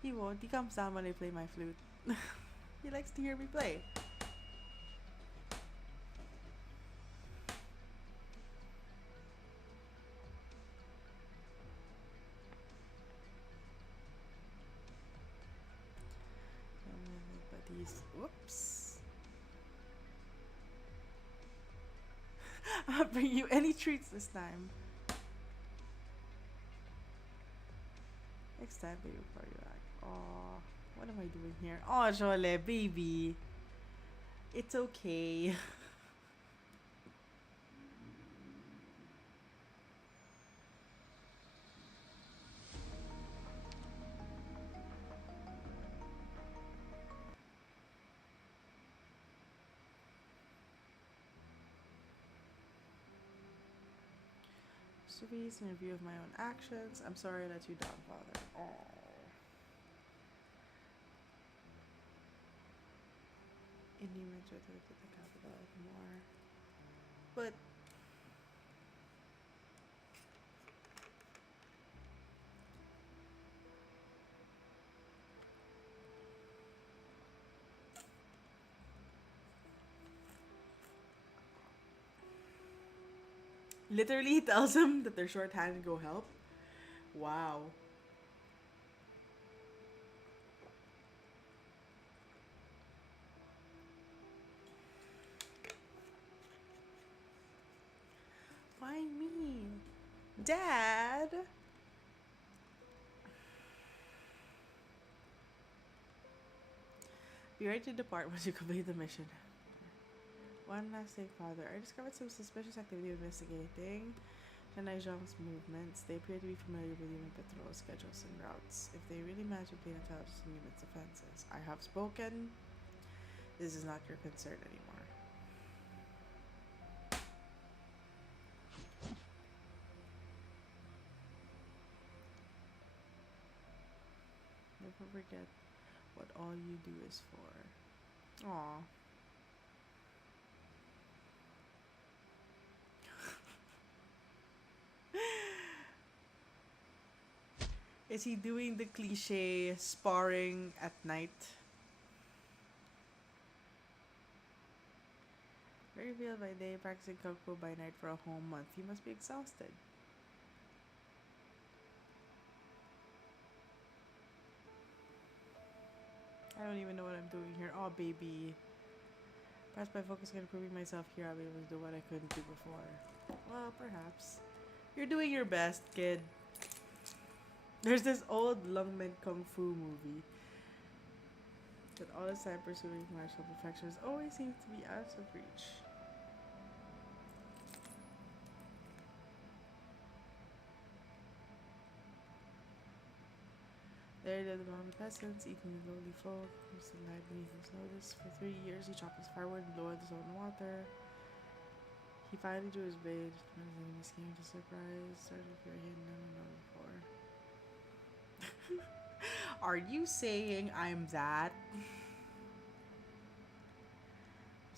He won't. He comes down when I play my flute. He likes to hear me play. But he's... Whoops. I'll bring you any treats this time. Next time, baby, before you act. Aw, what am I doing here? Aw, Jole, baby. It's okay. Surveys and review of my own actions. I'm sorry I let you down, Father. Aww. Indian to the capital more. But literally he tells them that they're short-handed and go help. Wow. Why me? Dad? Be ready to depart once you complete the mission. One last thing, Father. I discovered some suspicious activity investigating Chennai Zhang's movements. They appear to be familiar with human patrol schedules and routes. If they really manage to obtain intelligence on human offenses, I have spoken. This is not your concern anymore. Never forget what all you do is for. Aw. Is he doing the cliche sparring at night? Very field by day, practicing kung fu by night for a whole month. You must be exhausted. I don't even know what I'm doing here. Oh, baby. Perhaps by focusing on improving myself here, I'll be able to do what I couldn't do before. Well, perhaps. You're doing your best, kid. There's this old Lungmen Kung Fu movie that all the time pursuing martial perfections always seems to be out of reach. There lived among the peasants, eating the lowly folk, who used to lie beneath his notice. For 3 years, he chopped his firewood and lowered his own water. He finally drew his blade when his enemies came to surprise. Started a fear he had never known before. Are you saying I'm that? I'm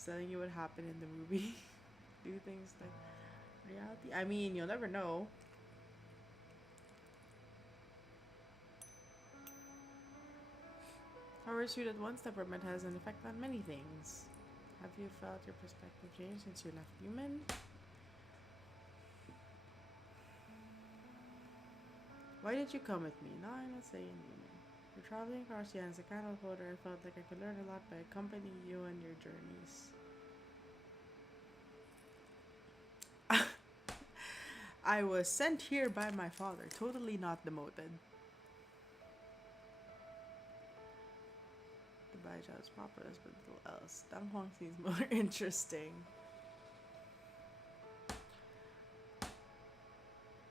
telling you what happened in the movie. Do things like reality. I mean, you'll never know. However, shoot at one temperament has an effect on many things. Have you felt your perspective change since you left human? Why did you come with me? No, I'm not saying human. We're traveling across the as a cattle folder. I felt like I could learn a lot by accompanying you on your journeys. I was sent here by my father, totally not demoted. The Baijia is populous, but little else. Dang Huang seems more interesting.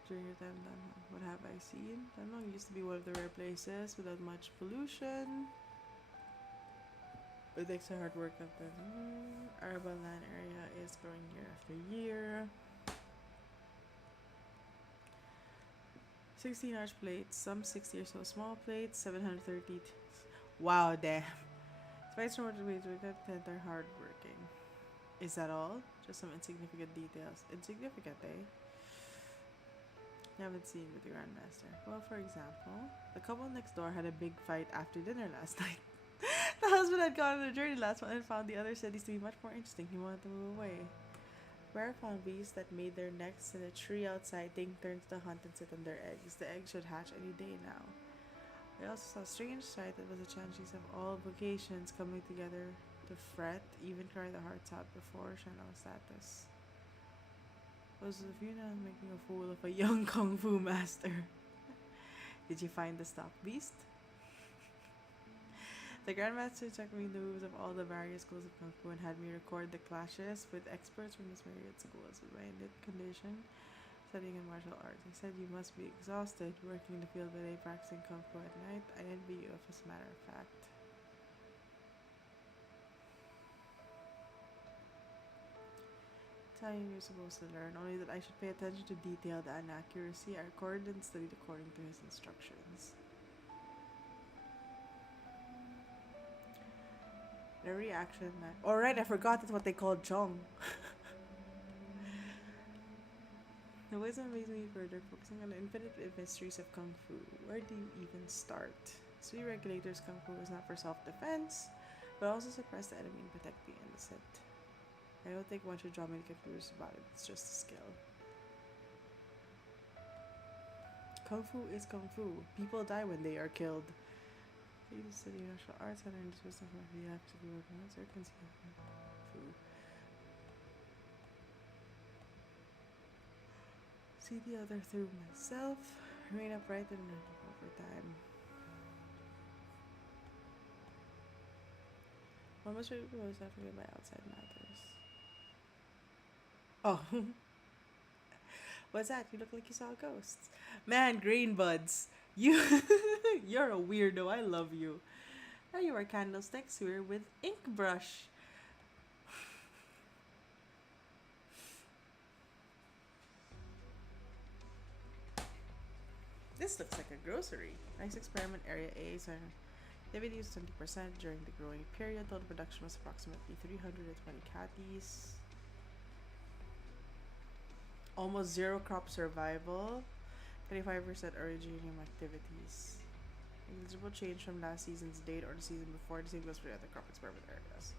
During your time, Danhong, what have I seen? Danhong used to be one of the rare places without much pollution. With extra hard work of the arable land area is growing year after year. 16 large plates, some 60 or so small plates, 730. Wow, damn. Despite so much weight, we got content are hard working. Is that all? Just some insignificant details. Insignificant, eh? You haven't seen with the Grandmaster. Well, for example, the couple next door had a big fight after dinner last night. The husband had gone on a journey last month and found the other cities to be much more interesting. He wanted to move away. Rare found bees that made their nests in a tree outside. They turned to hunt and sit on their eggs. The eggs should hatch any day now. I also saw a strange sight that was a chances of all vocations coming together to fret, even cry their hearts out before Shannon status. Was the funeral making a fool of a young kung fu master? Did you find the stock beast? The Grandmaster took me the moves of all the various schools of Kung Fu and had me record the clashes with experts from his myriad schools. With my init condition, studying in martial arts, he said you must be exhausted working in the field by day, practicing Kung Fu at night. I envy you, as a matter of fact. Time you're supposed to learn, only that I should pay attention to detail and accuracy. I recorded and studied according to his instructions. The reaction. Alright, I forgot that's what they called Chong. The wisdom makes me further, focusing on the infinite mysteries of Kung Fu. Where do you even start? Sui regulators, Kung Fu is not for self-defense, but also suppress the enemy and protect the innocent. I don't think one should draw many conclusions about it, it's just a skill. Kung Fu is Kung Fu. People die when they are killed. You study martial arts and learn this wisdom from the actively working on or conceal Fu. See the other through myself. Remain upright and learn over time. One must really propose not forget by outside matters. Oh. What's that? You look like you saw ghosts. Man, green buds. You're a weirdo. I love you. Now you are candlesticks. We're with ink brush. This looks like a grocery. Nice experiment area A. So activity was 20% during the growing period. Total production was approximately 320 catties. Almost zero crop survival. 25% originium activities. Negligible change from last season's date or the season before. The same goes for the other crop experiment areas.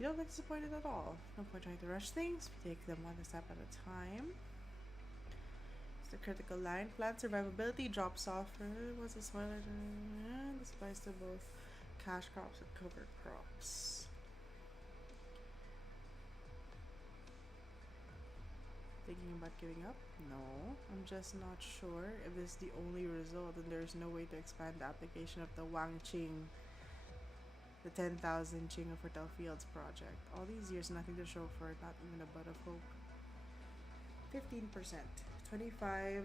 You don't look disappointed at all. No point trying to rush things. We take them one step at a time. It's the critical line. Plant survivability drops off. What's a smaller? This applies to both cash crops and cover crops. Thinking about giving up? No. I'm just not sure if this is the only result and there's no way to expand the application of the Wang Qing, the 10,000 Qing of Fertile Fields project. All these years, nothing to show for it, not even a bud of hope. 15%. 25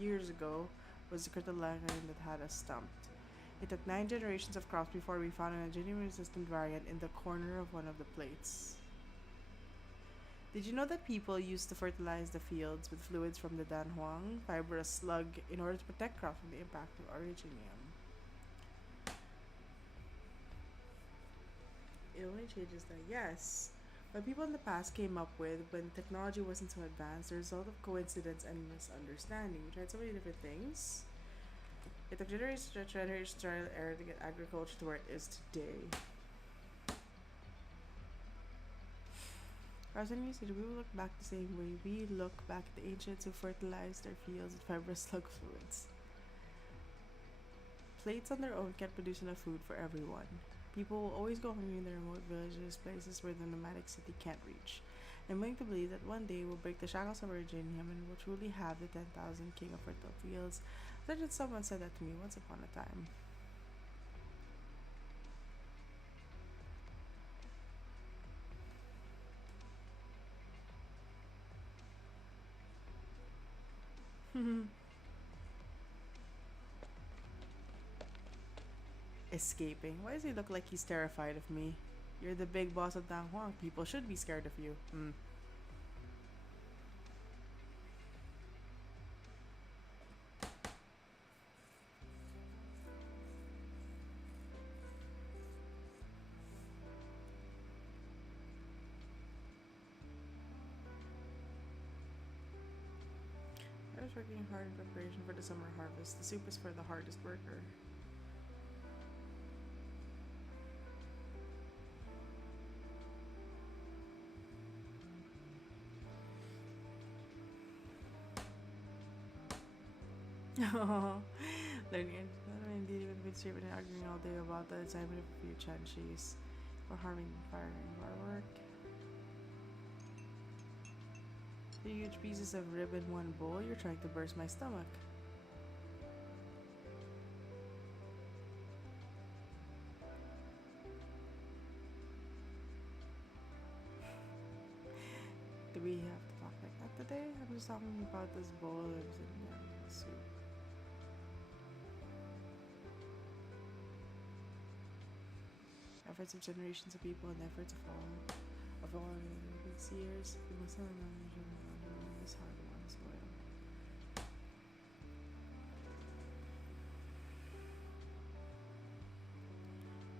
years ago was the critical line that had us stumped. It took 9 generations of crops before we found an engineering resistant variant in the corner of one of the plates. Did you know that people used to fertilize the fields with fluids from the Danhuang fibrous slug in order to protect crops from the impact of originium? It only changes that, yes. What people in the past came up with when technology wasn't so advanced, the result of coincidence and misunderstanding. We tried so many different things. It took generations to trial and error to get agriculture to where it is today. Carson used to we will look back the same way we look back at the ancients who fertilized their fields with fibrous slug fluids. Plates on their own can't produce enough food for everyone. People will always go hungry in their remote villages, places where the nomadic city can't reach. I'm willing to believe that one day we'll break the shackles of originium and we'll truly have the 10,000 king of fertile fields. Such that someone said that to me once upon a time. Escaping. Why does he look like he's terrified of me? You're the big boss of Dang Huang. People should be scared of you. I was working hard in preparation for the summer harvest. The soup is for the hardest worker. Learning indeed even been straight and arguing all day about the assignment of a few chanchis or harming and firing our work. The huge pieces of rib in one bowl, you're trying to burst my stomach. Do we have to talk like that today? I'm just talking about this bowl of ribs and soup. Efforts of generations of people and efforts of all these years. We must not remember this hard won soil.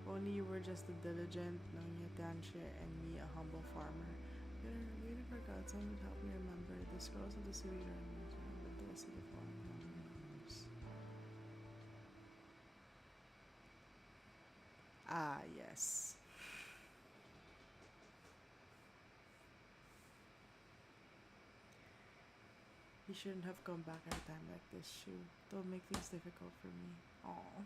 Only you were just a diligent, Nonya Danshe, and me, a humble farmer. We forgot someone would help me remember the scrolls of the sweeter and the blessed of all memories. Ah, yes. He shouldn't have come back at a time like this, Shu. Don't make things difficult for me. Aww.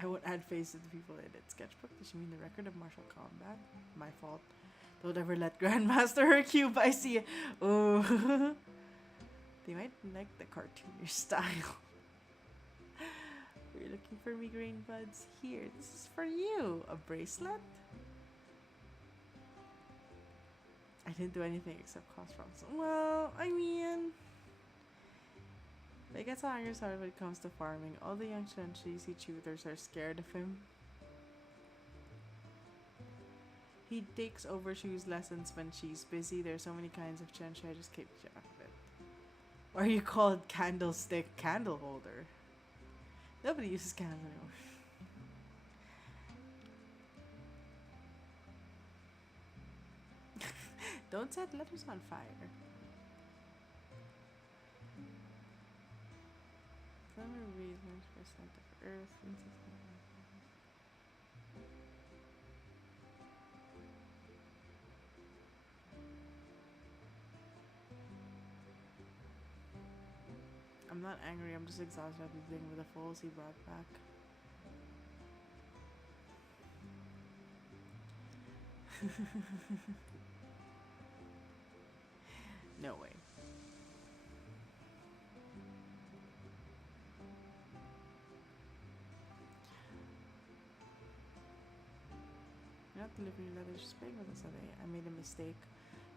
I won't add faces to the people in it. Sketchbook? Does she mean the record of martial combat? My fault. Don't ever let Grandmaster hurt you, but I see it. Oh. They might like the cartoonish style. You're looking for me, green buds? Here, this is for you. A bracelet? I didn't do anything except cause problems. Well, I mean, It gets on your side when it comes to farming. All the young Chenchis he tutors are scared of him. He takes overshoes lessons when she's busy. There's so many kinds of Chenchi, I just keep track of it. Or you called candlestick candle holder. Nobody uses candles anymore. Don't set letters on fire. Summer breeze 90% of Earth. I'm not angry, I'm just exhausted after dealing with the fools he brought back. No way. You're not delivering your letters, just praying with us today. I made a mistake.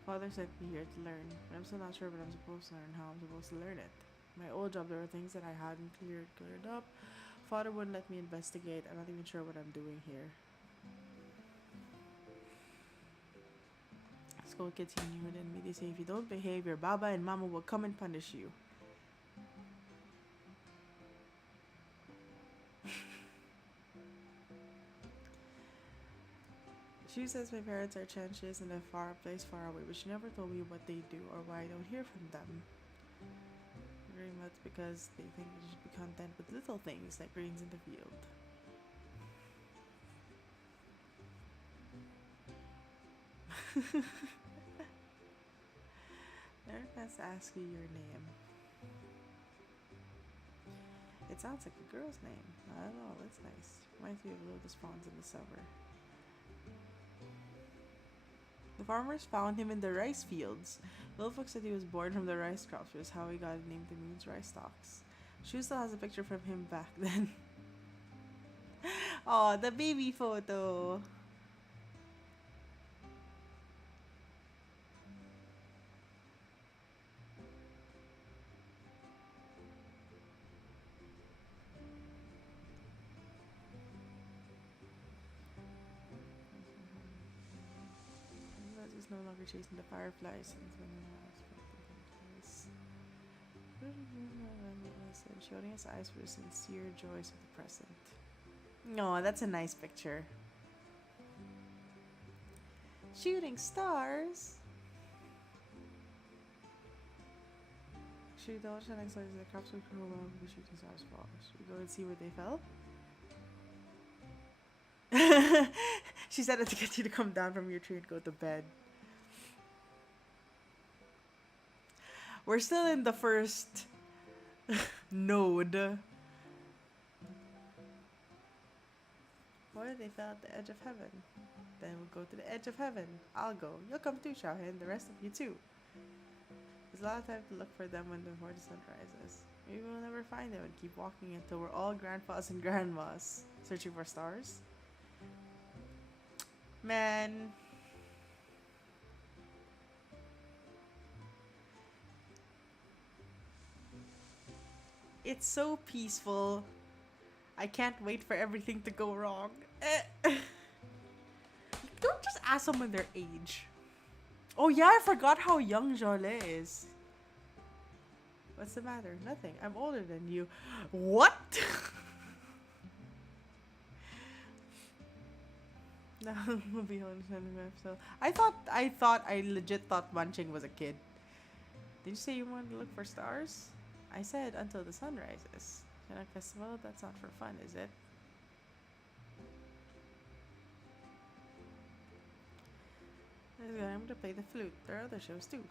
Father sent me here to learn, but I'm still not sure what I'm supposed to learn, how I'm supposed to learn it. My old job, there were things that I hadn't cleared up. Father wouldn't let me investigate. I'm not even sure what I'm doing here. School kids who knew it and me, they say if you don't behave, your Baba and Mama will come and punish you. She says my parents are Chenchis in a place far away, but she never told me what they do or why I don't hear from them. Very much because they think we should be content with little things like grains in the field. Eric has to ask you your name. It sounds like a girl's name. Not at all, it's nice. Reminds me of lotus ponds in the summer. The farmers found him in the rice fields. Little folks said he was born from the rice crops, which is how he got named the moon's rice stalks. Shu still has a picture from him back then. Oh, the baby photo. No longer chasing the fireflies since when he was and showing his eyes for the sincere joys of the present. No, that's a nice picture. Shooting stars. Shoot the ocean next to the crops would grow well when the shooting stars fall. Should we go and see where they fell? She said it to get you to come down from your tree and go to bed. We're still in the first node. Boy, they fell at the edge of heaven. Then we'll go to the edge of heaven. I'll go. You'll come too, Xiaohe, and the rest of you too. There's a lot of time to look for them before the sun rises. Maybe we'll never find them and keep walking until we're all grandpas and grandmas. Searching for stars? Man. It's so peaceful. I can't wait for everything to go wrong. Don't just ask someone their age. Oh yeah, I forgot how young Jolie is. What's the matter? Nothing. I'm older than you. What? No, we'll be on so I legit thought Munching was a kid. Did you say you wanted to look for stars? I said until the sun rises. Chinook Festival? That's not for fun, is it? I'm gonna play the flute. There are other shows too.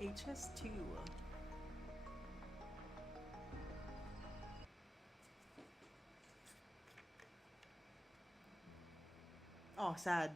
HS2. Oh, sad.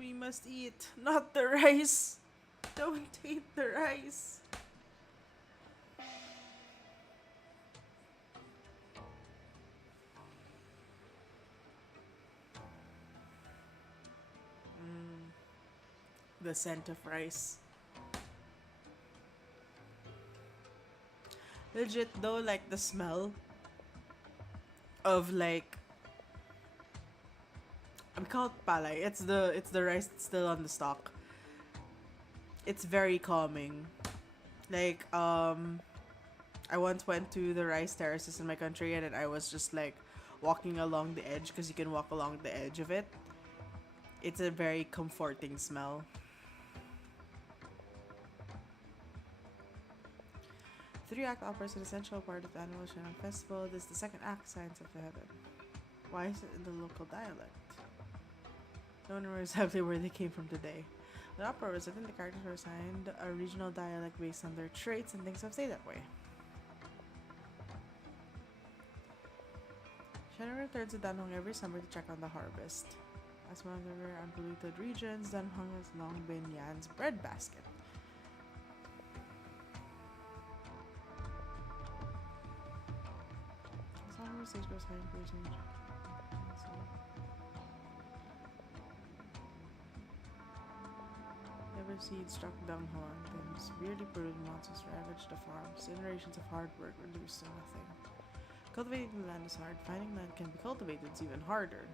We must eat, not the rice. Don't eat the rice. The scent of rice. Legit though, like the smell of like we call it palay. It's the rice that's still on the stalk. It's very calming. Like I once went to the rice terraces in my country and then I was just like walking along the edge because you can walk along the edge of it. It's a very comforting smell. Three-act opera is an essential part of the annual Shannon Festival. This is the second act, Science of the Heaven. Why is it in the local dialect? No one knows exactly where they came from today. The opera was written, the characters were assigned a regional dialect based on their traits, and things have stayed that way. Shannon returns to Danhong every summer to check on the harvest. As one of the rare unpolluted regions, Danhong has long been Yan's breadbasket. Summer stage goes high in person. Never seed struck Danhong. Then severely polluted monsters ravaged the farms. Generations of hard work reduced to nothing. Cultivating the land is hard. Finding land can be cultivated is even harder.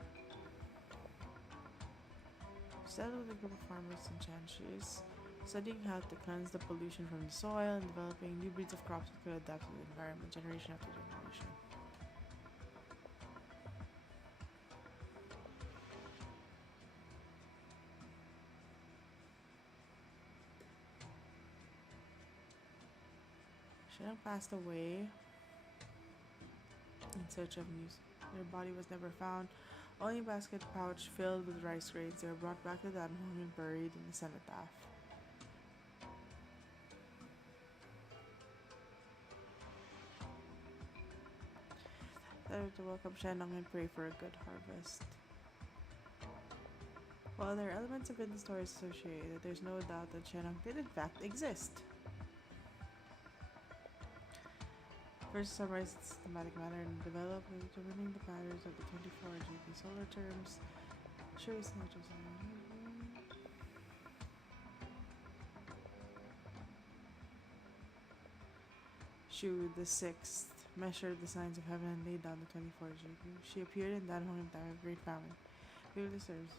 Settled with a group of farmers in Chanshes, studying how to cleanse the pollution from the soil and developing new breeds of crops that could adapt to the environment generation after generation. Shannon passed away in search of news. Their body was never found. Only a basket pouch filled with rice grains. They were brought back to Danhong and buried in the cenotaph. They were to welcome Shenong and pray for a good harvest. While there are elements of the stories associated, there's no doubt that Shenong did in fact exist. First, summarize its thematic matter and develop by determining the patterns of the 24 JP solar terms. Show you some Shu the Sixth measured the signs of heaven and laid down the 24 JP. She appeared in Danhong in time of great famine. People deserves.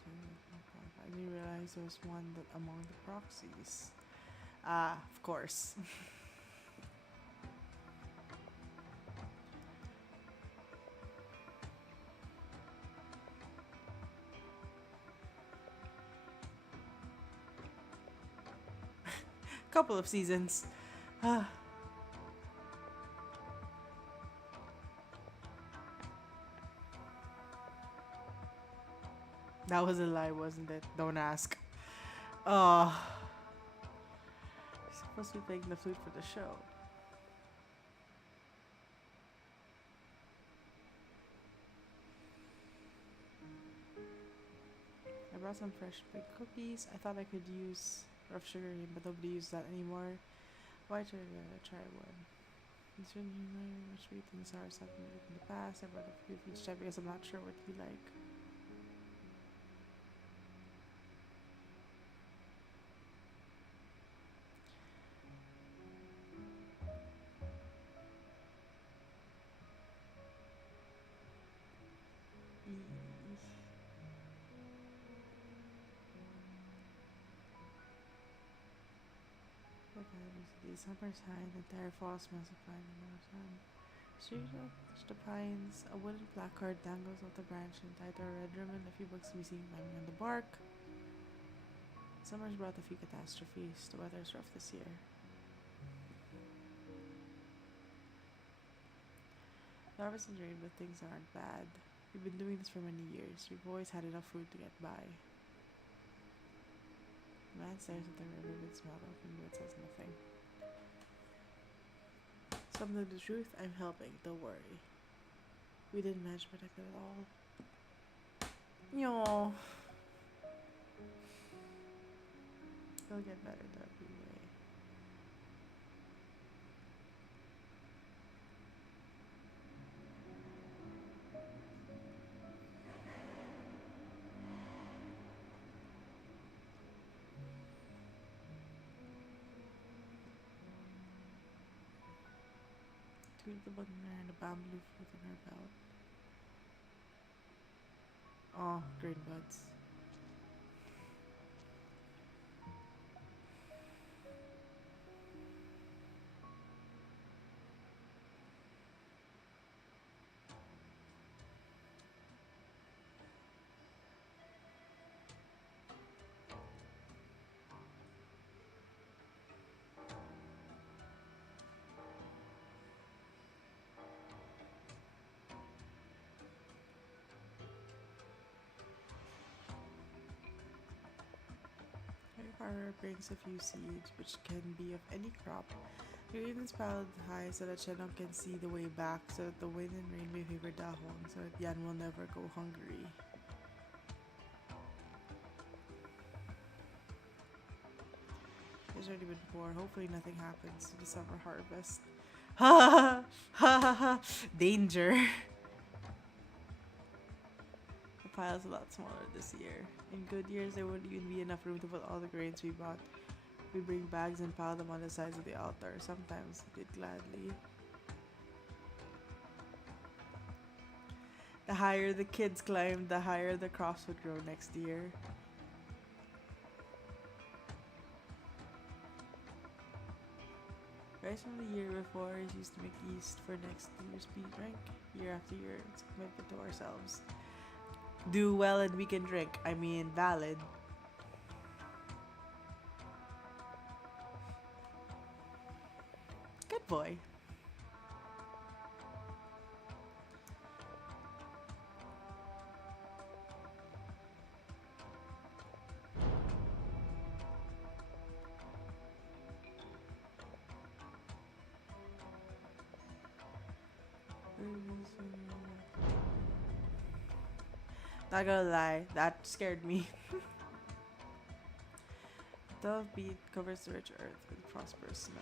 I didn't realize there was one that among the proxies. Ah, of course. Couple of seasons. That was a lie, wasn't it? Don't ask. Oh, you're supposed to be playing the flute for the show. I brought some fresh baked cookies. I thought I could use rough sugar cane, but nobody uses that anymore. Why try one? Considering how much sweet and sour stuff I've made in the past, I brought a few from each type because I'm not sure what you like. Summer's high, the entire fall smells of pine and no sun. Street of the pines, a wooden placard dangles off the branch and tied to a red ribbon, a few bugs to be seen climbing on the bark. Summer's brought a few catastrophes. The weather's rough this year. The harvest is rain, but things aren't bad. We've been doing this for many years. We've always had enough food to get by. The man stares at the river with smile open, but says nothing. Some of the truth, I'm helping, don't worry. We didn't manage to protect it at all. Yo. Still get better every way. Two of the button and a bamboo fruit in her belt. Oh, green buds. Every farmer brings a few seeds, which can be of any crop. Your evenings piled high so that Shenong can see the way back, so that the wind and rain may favor Dahong, so that Yan will never go hungry. There's already been poor. Hopefully nothing happens to the summer harvest. Ha ha ha ha! Danger! The pile's a lot smaller this year. In good years, there wouldn't even be enough room to put all the grains we bought. We bring bags and pile them on the sides of the altar. Sometimes we did gladly. The higher the kids climbed, the higher the crops would grow next year. Rice from the year before is used to make yeast for next year's beet drink. Year after year, it's a commitment to ourselves. Do well and we can drink. I mean, valid. Good boy. Not gonna lie, that scared me. Dove beet covers the rich earth with prosperous snow.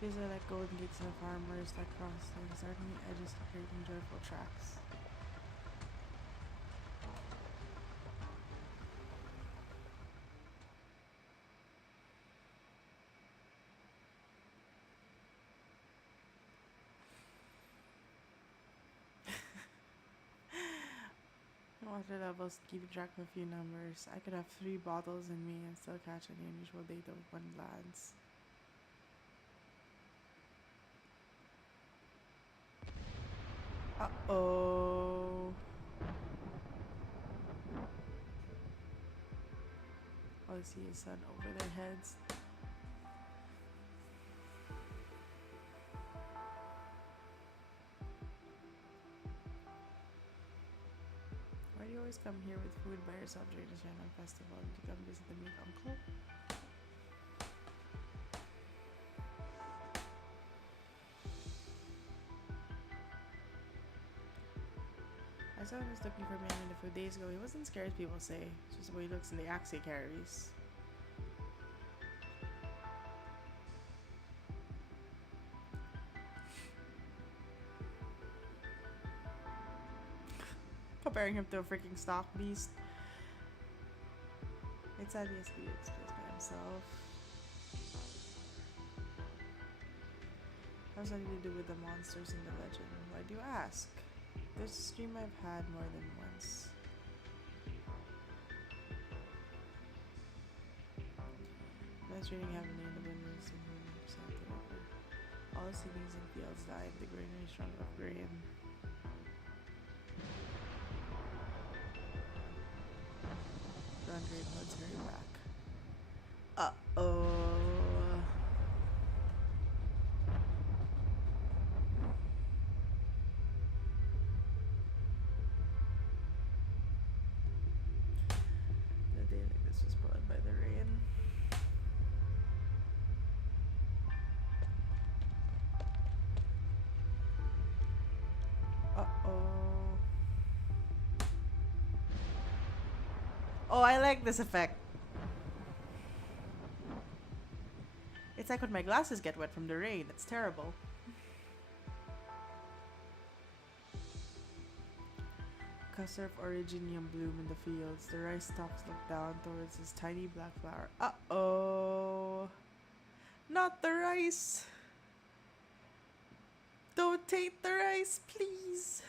These are like golden gates of farmers that cross the starting edges to create enjoyable tracks. Water levels, keeping track of a few numbers. I could have 3 bottles in me and still catch any unusual data with one glance. Uh-oh. All I see is sun over their heads. Why do you always come here with food by yourself during the Shannon Festival? Did you come visit the meat uncle? I saw him was looking for me a few days ago. He wasn't scared as people say. It's just the way he looks and the axe he carries. Comparing him to a freaking stock beast. It's obvious he expressed by himself. How's that to do with the monsters in the legend? Why do you ask? There's a stream I've had more than once. That's raining heavily in the windows and beside the river. All the seedlings and fields died, the granary shrunk of grain. Run, great buds, hurry back. Uh-oh. Uh-oh. Oh, I like this effect. It's like when my glasses get wet from the rain. It's terrible. Cluster of originium bloom in the fields. The rice stalks look down towards this tiny black flower. Uh-oh. Not the rice. Don't take the rice, please.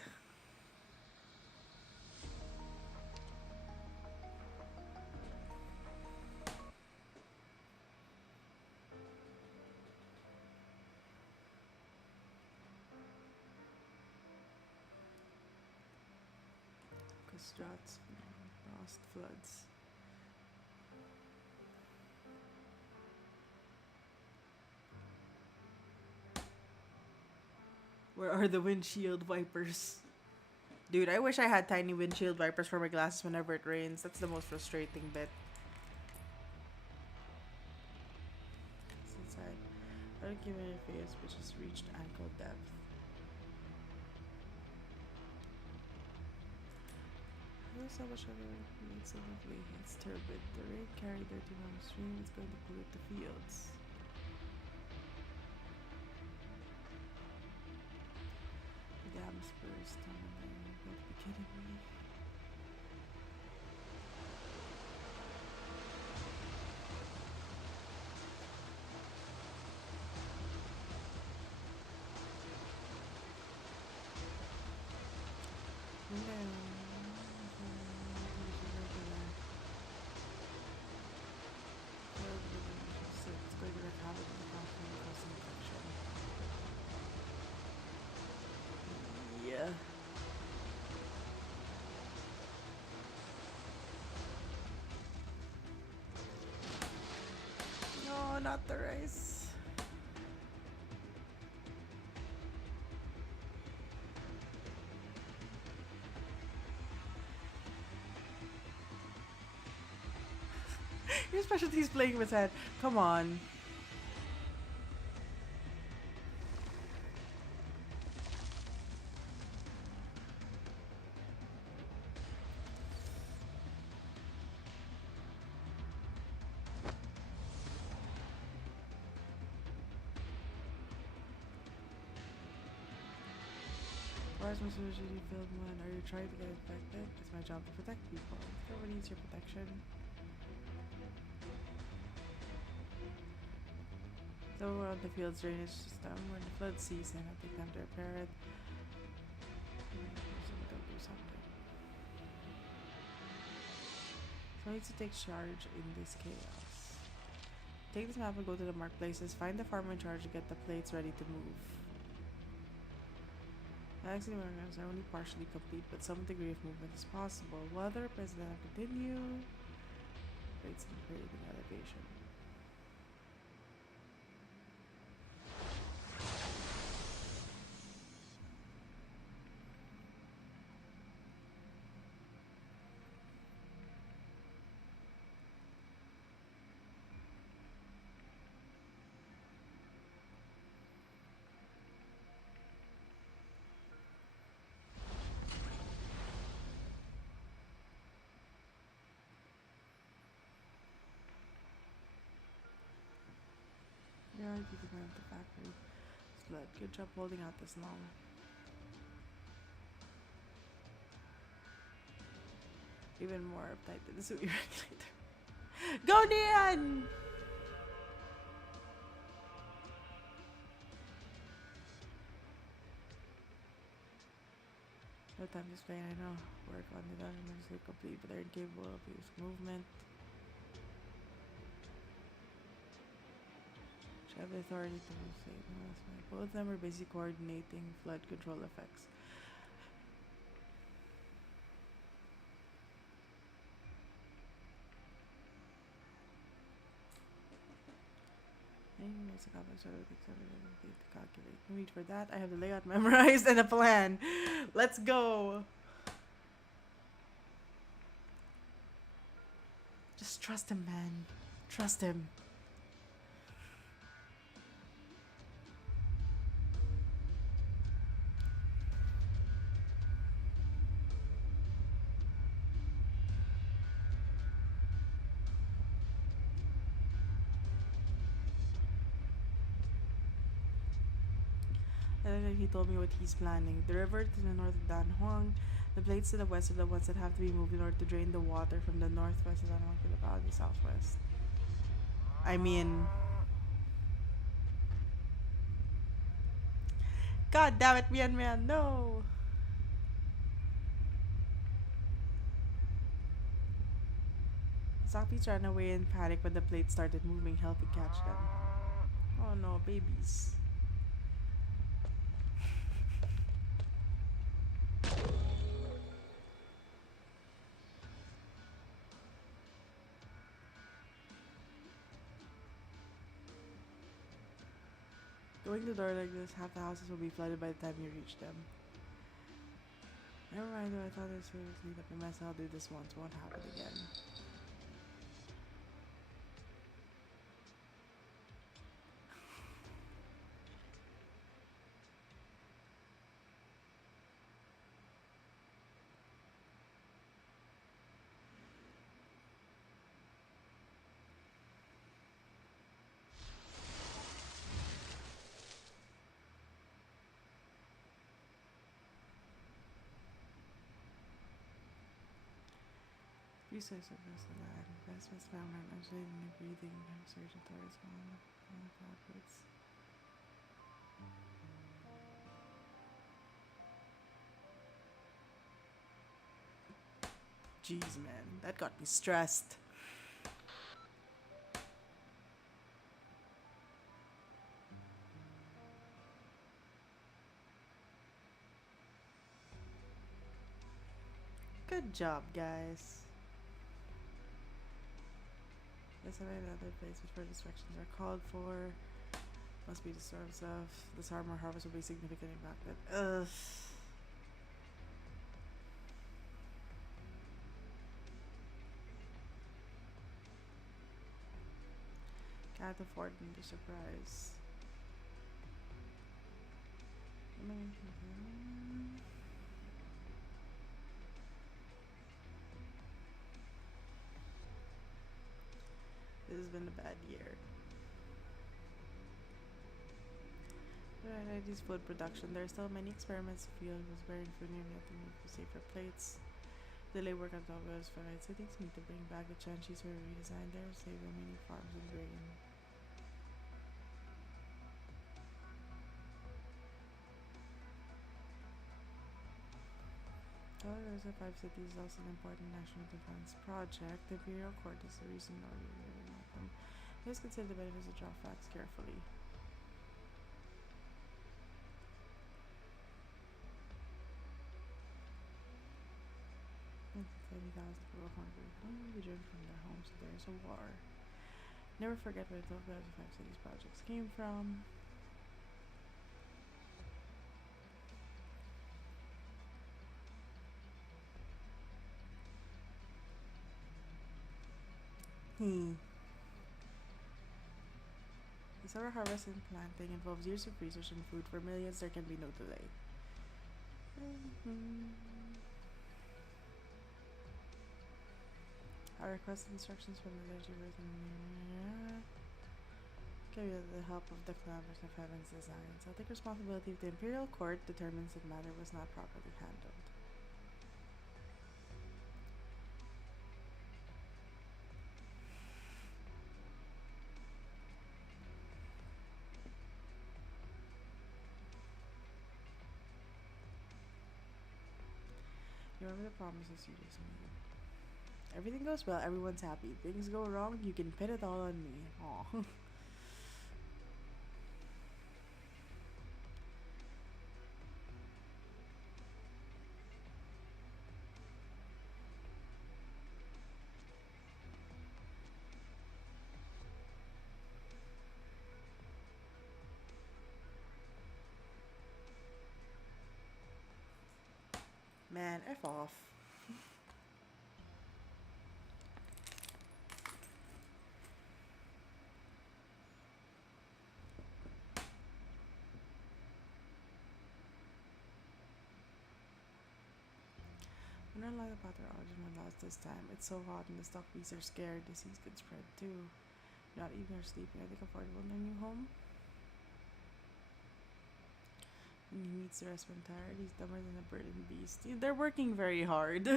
Droughts, frost, floods. Where are the windshield wipers? Dude, I wish I had tiny windshield wipers for my glasses whenever it rains. That's the most frustrating bit. It's inside. I don't give any face, which has reached ankle depth. So much of it makes it lovely. It's turbid. The rain carried dirty down the stream. It's going to pollute the fields. The dam spurs down there. You've got to be kidding me. No, not the rice. Your specialty is playing with head. Come on. Why is my usually filled one? Are you trying to get infected? It's my job to protect people. Everybody needs your protection. So we're on the field's drainage system. We're in the flood season. I'll take time to repair it. Don't do something. So I need to take charge in this chaos. Take this map and go to the marked places. Find the farmer in charge to get the plates ready to move. The accident programs are only partially complete, but some degree of movement is possible. Weather, president, continue. Rates and creating elevation. Yeah, you can run the factory. Slut, good job holding out this long. Even more uptight than the sweet regulator. Go, Nian! No time to explain, I know. Work on the documents are complete, but they're incapable of use movement. Should have the authority to move safe. No, that's fine. Both of them are busy coordinating flood control effects. It's a complex to calculate. No need for that. I have the layout memorized and a plan. Let's go. Just trust him, man. Trust him. and he told me what he's planning. The river to the north of Dan Huang, the plates to the west are the ones that have to be moved in order to drain the water from the northwest of Dan Huang to the valley southwest. I mean... God damn it, Mian Mian, no! Zombies ran away in panic when the plates started moving, helping catch them. Oh no, babies. Going the door like this, half the houses will be flooded by the time you reach them. Never mind though, I thought this would clean up a mess. I'll do this once, won't happen again. Resource across the land. Investments found on undulating and breathing surgeon towards clouds. Jeez, man, that got me stressed. Good job, guys. Yes, I made other places where distractions are called for. Must be the source of this armor harvest will be significantly impacted. Ugh. Can't afford me to surprise. This has been a bad year. Varieties food production. There are still many experiments to field was bearing food near nothing for safer plates. Delay work on top of those varieties. It takes me to bring back the Chanchis were redesigned there, save remaining farms and grain. There's the 5 cities is also an important national defense project. The Imperial Court is the reason why we really want them. Please consider the benefits of draw facts carefully. And 30,000 people are hungry. How long will be driven from their homes if there is a war? Never forget where the 12,005 cities projects came from. The summer harvest and planting involves years of research and food for millions. There can be no delay. I request instructions from the liturgy give you the help of the clavers of heaven's designs. I'll take responsibility if the Imperial Court determines that matter was not properly handled. You remember the promises you just made. Everything goes well, everyone's happy. Things go wrong, you can pin it all on me. Aw. Man, F off. We're not lying about their origin when lost this time. It's so hot and the stock bees are scared. Disease could spread too. Not eating or sleeping. Are they comfortable in their new home? When he meets the rest when tired, he's dumber than a bird and beast. They're working very hard.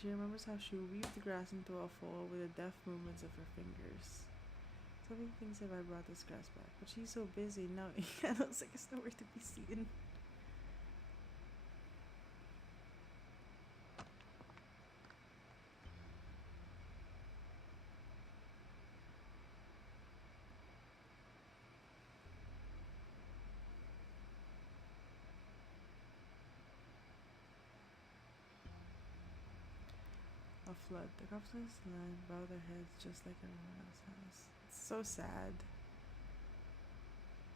She remembers how she weaved the grass into a foal with the deft movements of her fingers. Something thinks if I brought this grass back, but she's so busy now. It looks like it's nowhere to be seen. A flood. The crops in this land bow their heads just like everyone else has. It's so sad.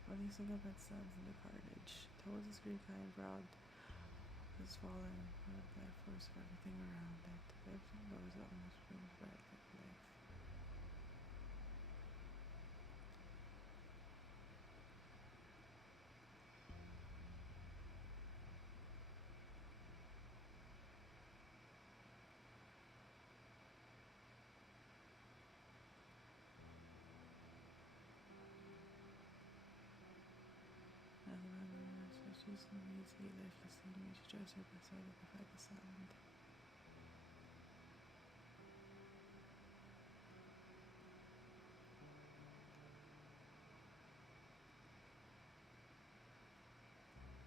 All these single pet stands in the carnage. Towards the screen kind proud is falling with life force of everything around it. Everything goes almost brings bright like life. She's in the weeds, he lifelessly knew she tries her best to identify the sound.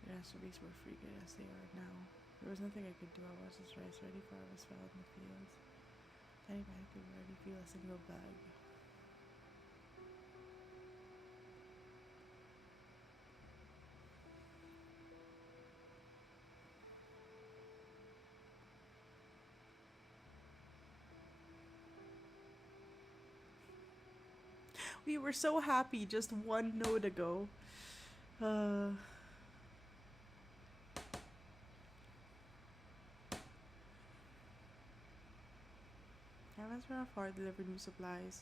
The Asteroids were free good as they are now. There was nothing I could do. I watched this rice ready for harvest fell in the fields. Anybody could already feel a single bag. We were so happy just one note ago. Caravans from afar deliver new supplies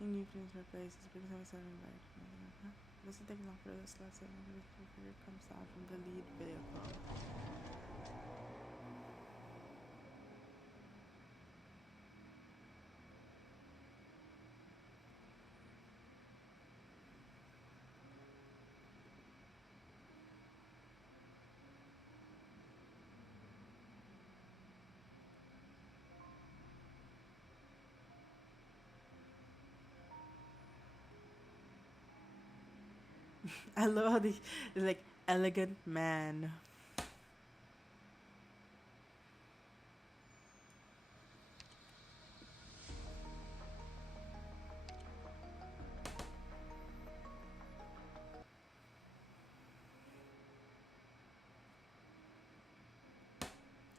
and new things for places because I was having right. It doesn't take long for this lesson. The figure comes down from the lead vehicle. I love how they like elegant man.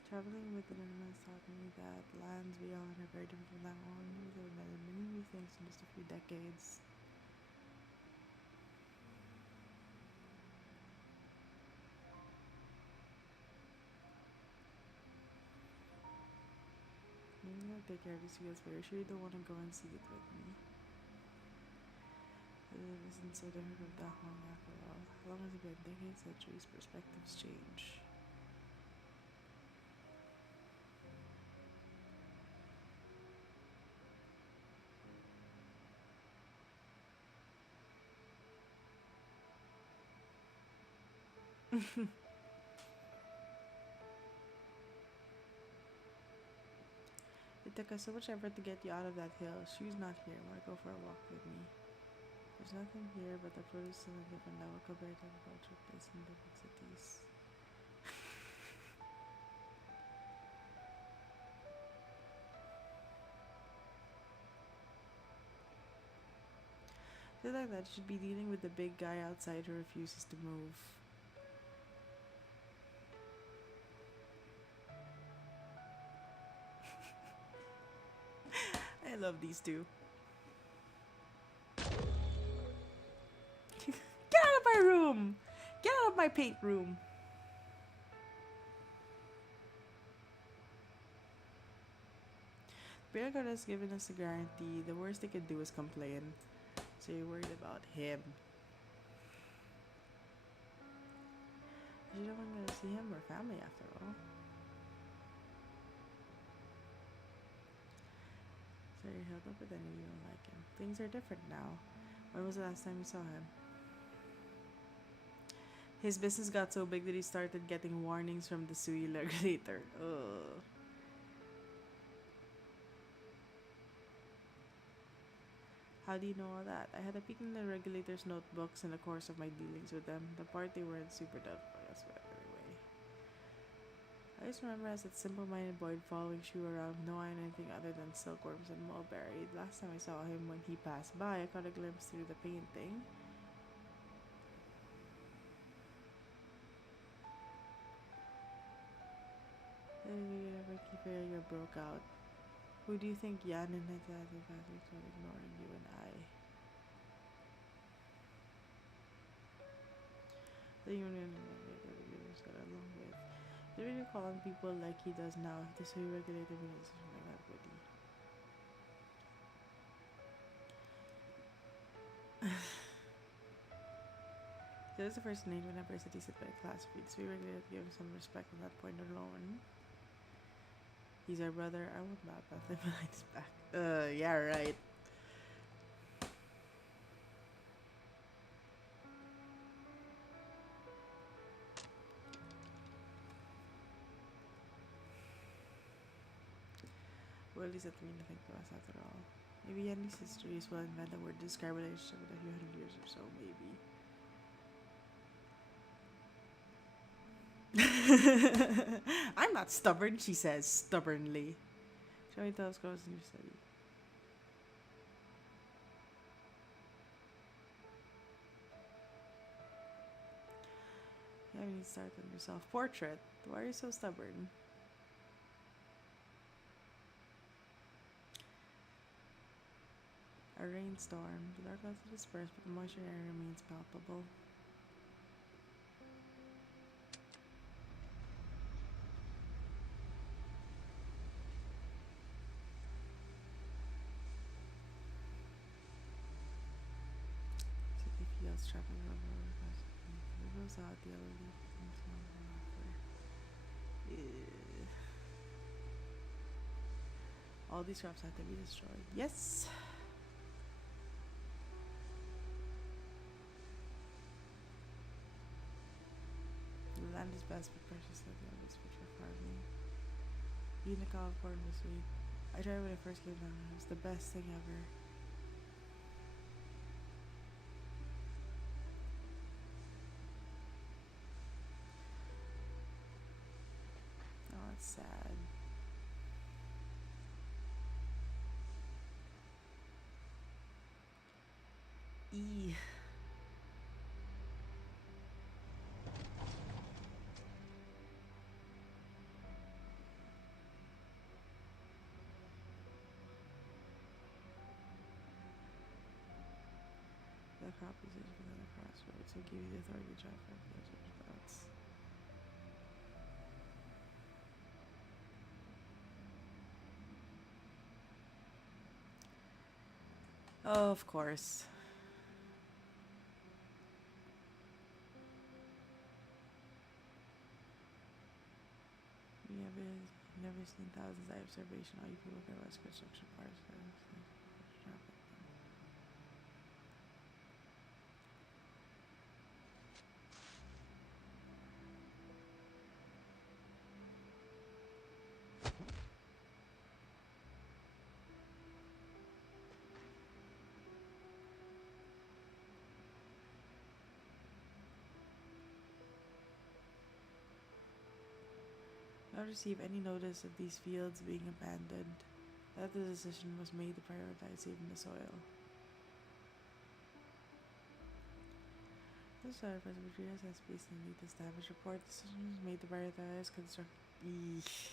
Traveling with the Netherlands taught me that lands beyond are very different from that one. There were many new things in just a few decades. Maybe I'll take care of these fields, but you're sure you don't want to go and see it with me. It isn't so different from that long after all. As long as you've been decades, centuries, perspectives change. It took us so much effort to get you out of that hill. Shoe's not here. Want to go for a walk with me? There's nothing here but the produce in a different level compared to agriculture placed in different cities. I feel like that should be dealing with the big guy outside who refuses to move. I love these two. Get out of my room! Get out of my paint room! Beargut has given us a guarantee. The worst they could do is complain. So you're worried about him. You don't want to see him. We're family after all. So very held up, but then you don't like him. Things are different now. When was the last time you saw him? His business got so big that he started getting warnings from the Sui regulator. Ugh. How do you know all that? I had a peek in the regulator's notebooks in the course of my dealings with them. The part they weren't super doubtful, that's what anyway. I just remember as that simple-minded boy following Shu around, knowing anything other than silkworms and mulberry. Last time I saw him when he passed by, I caught a glimpse through the painting. Ricky failure broke out. Who do you think Yan and Nathan were ignoring you and I? The union got along with. They really call on people like he does now. This way regulated me as like that buddy. That was the first name whenever I said he said by class feed. So we regulated give him some respect on that point alone. He's our brother. I won't laugh at him behind his back. Yeah, right. Well, at least that means nothing to us after all. Maybe Yanni's history is well invented word to describe a relationship with a few hundred years or so, maybe. I'm not stubborn, she says stubbornly. Shall we tell us girls in your study? You haven't even started on your self-portrait. Why are you so stubborn? A rainstorm. The dark clouds have dispersed, but the moisture air remains palpable. Traffic goes out the other leaf. All these crops have to be destroyed. Yes. The land is best but precious like the others which are farming. Eating a cow of corn was sweet. I tried when I first came down. It was the best thing ever. Sad. E. The crop is used within the crossroads, so give you the authority to drive for the thoughts. Oh, of course. You never seen thousands of observation. All you people get was construction parts. Not receive any notice of these fields being abandoned. That the decision was made to prioritize saving the soil. This side of Presbyterian has space in the need to establish report. Decision was made to prioritize construct. Eesh.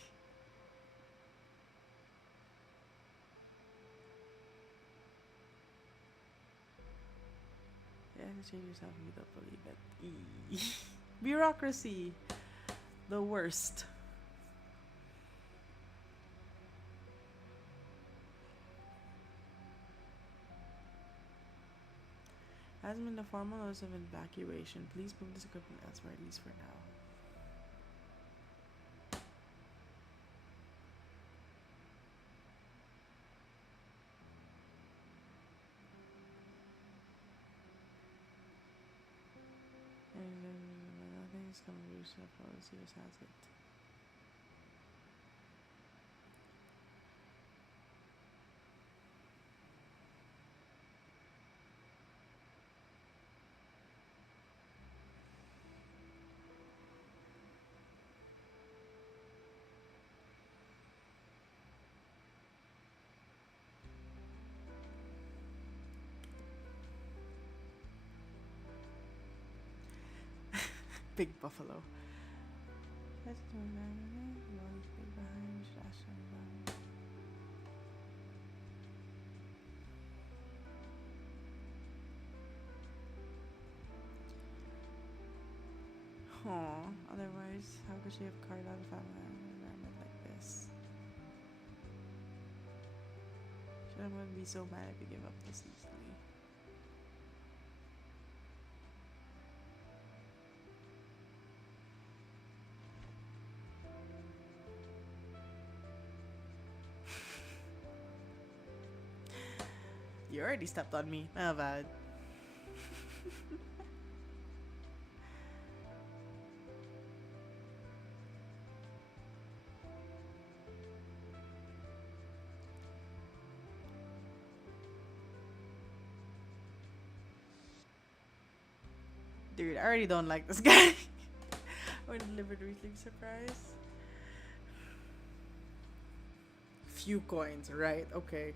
Yeah, change yourself if you don't believe it. Eesh. Bureaucracy. The worst. Hasn't been a formal notice of evacuation. Please move this equipment elsewhere, at least for now. This conversation of policy has it. Big buffalo. Aw, otherwise, how could she have carved out a family in an environment like this? Shouldn't would be so mad if you give up this easily. You already stepped on me. My bad. Dude, I already don't like this guy. Or delivered weekly surprise. Few coins, right? Okay.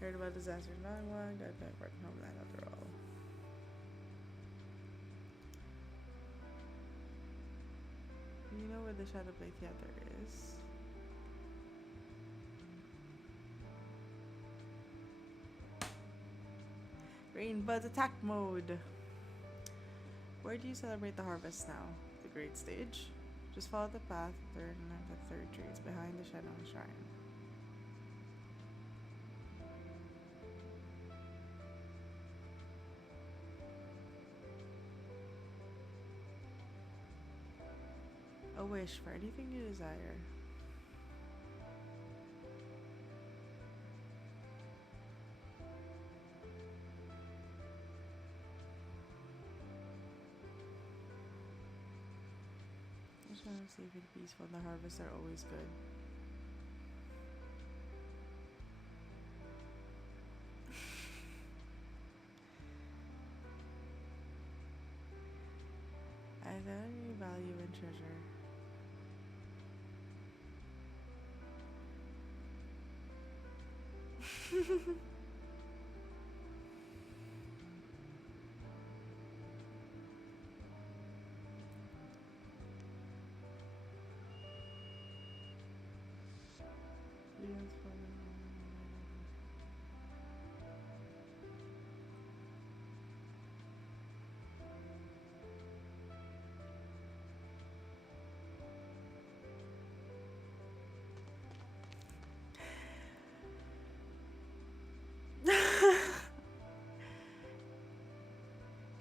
Heard about disaster, not one. Got back working homeland after all. Do you know where the Shadow Play Theater is? Rainbud's attack mode. Where do you celebrate the harvest now? The Great Stage? Just follow the path, turn left at third tree. It's behind the Shadow Shrine. A wish for anything you desire. I just want to safe and peaceful. The harvests are always good. I don't value and treasure.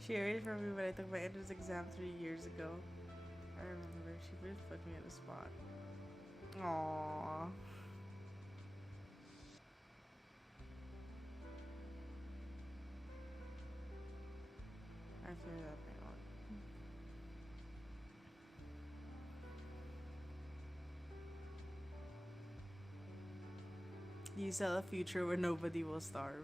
She arranged for me when I took my entrance exam 3 years ago. I remember she really put me on the spot. Aww. I feel that way out. You sell a future where nobody will starve.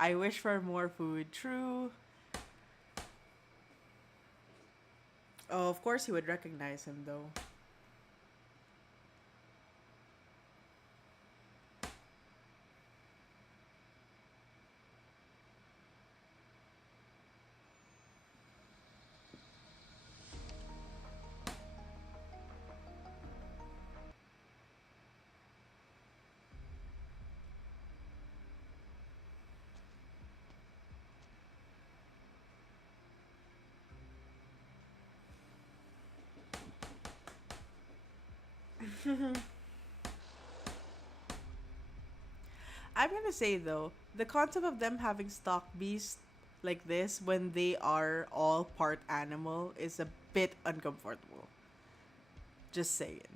I wish for more food. True. Oh, of course he would recognize him though. I'm gonna say though, the concept of them having stock beasts like this when they are all part animal is a bit uncomfortable. Just saying.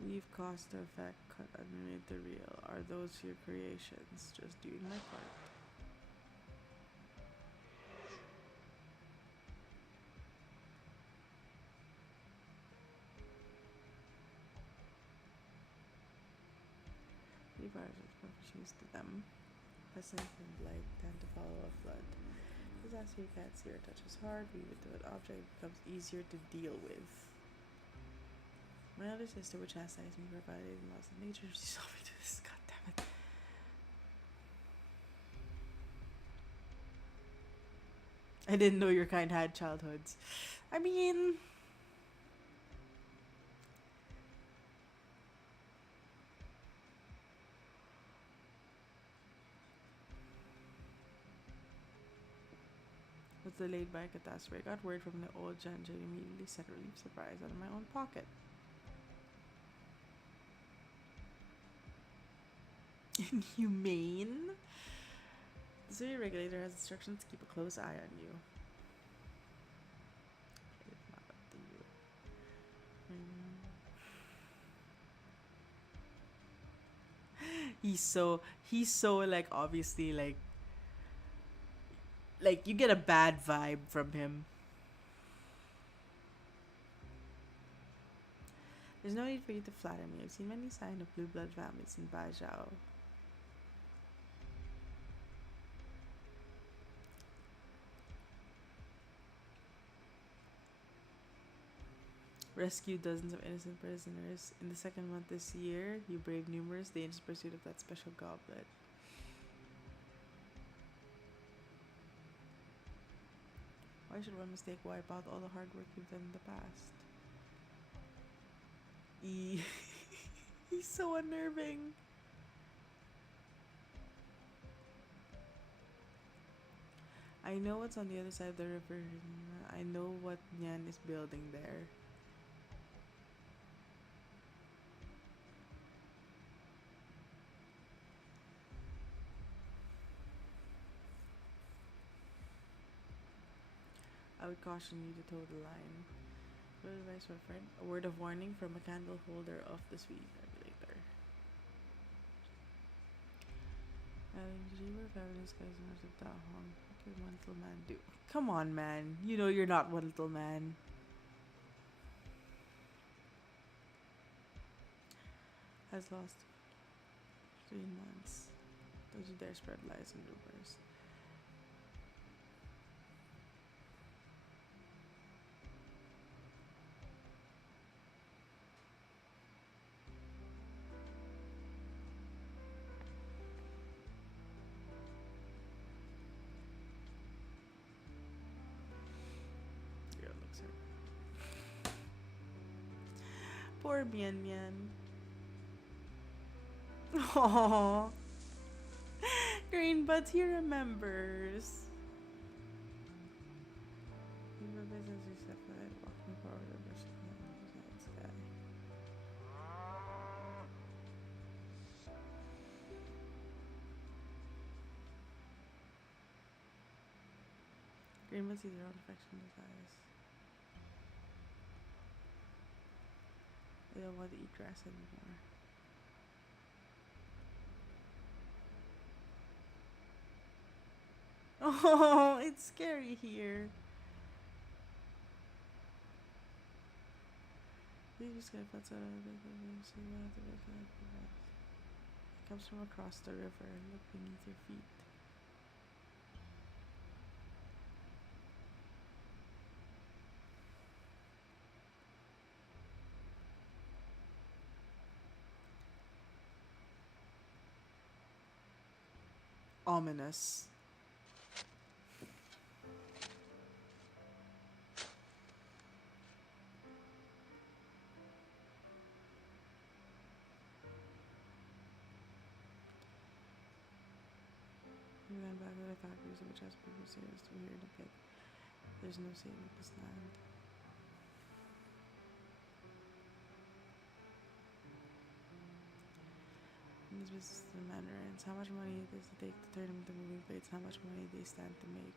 Leave cost to effect, cut underneath the reel. Are those your creations? Just doing my part. Leave ours with professions to them. Peasant and blight tend to follow a flood. Disaster you can't see or touch is hard. Leave it to an object becomes easier to deal with. My older sister would chastise me for violating laws of nature. She saw me do this. God damn it. I didn't know your kind had childhoods. I mean, was delayed by a catastrophe. I got word from the old judge and immediately sent relief supplies out of my own pocket. Inhumane? The city regulator has instructions to keep a close eye on you. It's not up to you. He's so like obviously like you get a bad vibe from him. There's no need for you to flatter me. I've seen many signs of blue blood families in Bajau. Rescued dozens of innocent prisoners. In the second month this year, you braved numerous dangerous pursuit of that special goblet. Why should one mistake wipe out all the hard work you've done in the past? He's so unnerving. I know what's on the other side of the river. I know what Nyan is building there. I would caution you to toe the line. Good advice for a friend. A word of warning from a candle holder of the sweet regulator. What can one little man do? Come on, man. You know you're not one little man. Has lost 3 months. Don't you dare spread lies and rumors. Your looks hurt. Poor Mian Mian. Aww. Green Buds, he remembers. Green Buds see their own affection desires. They don't want to eat grass anymore. Oh, it's scary here. You just gotta put out of it. It comes from across the river. Look beneath your feet. Ominous. We ran back to the factories which has people serious to here in a pit. There's no saving this land. In this business the mandarins, how much money does it take to turn them into moving plates? How much money they stand to make?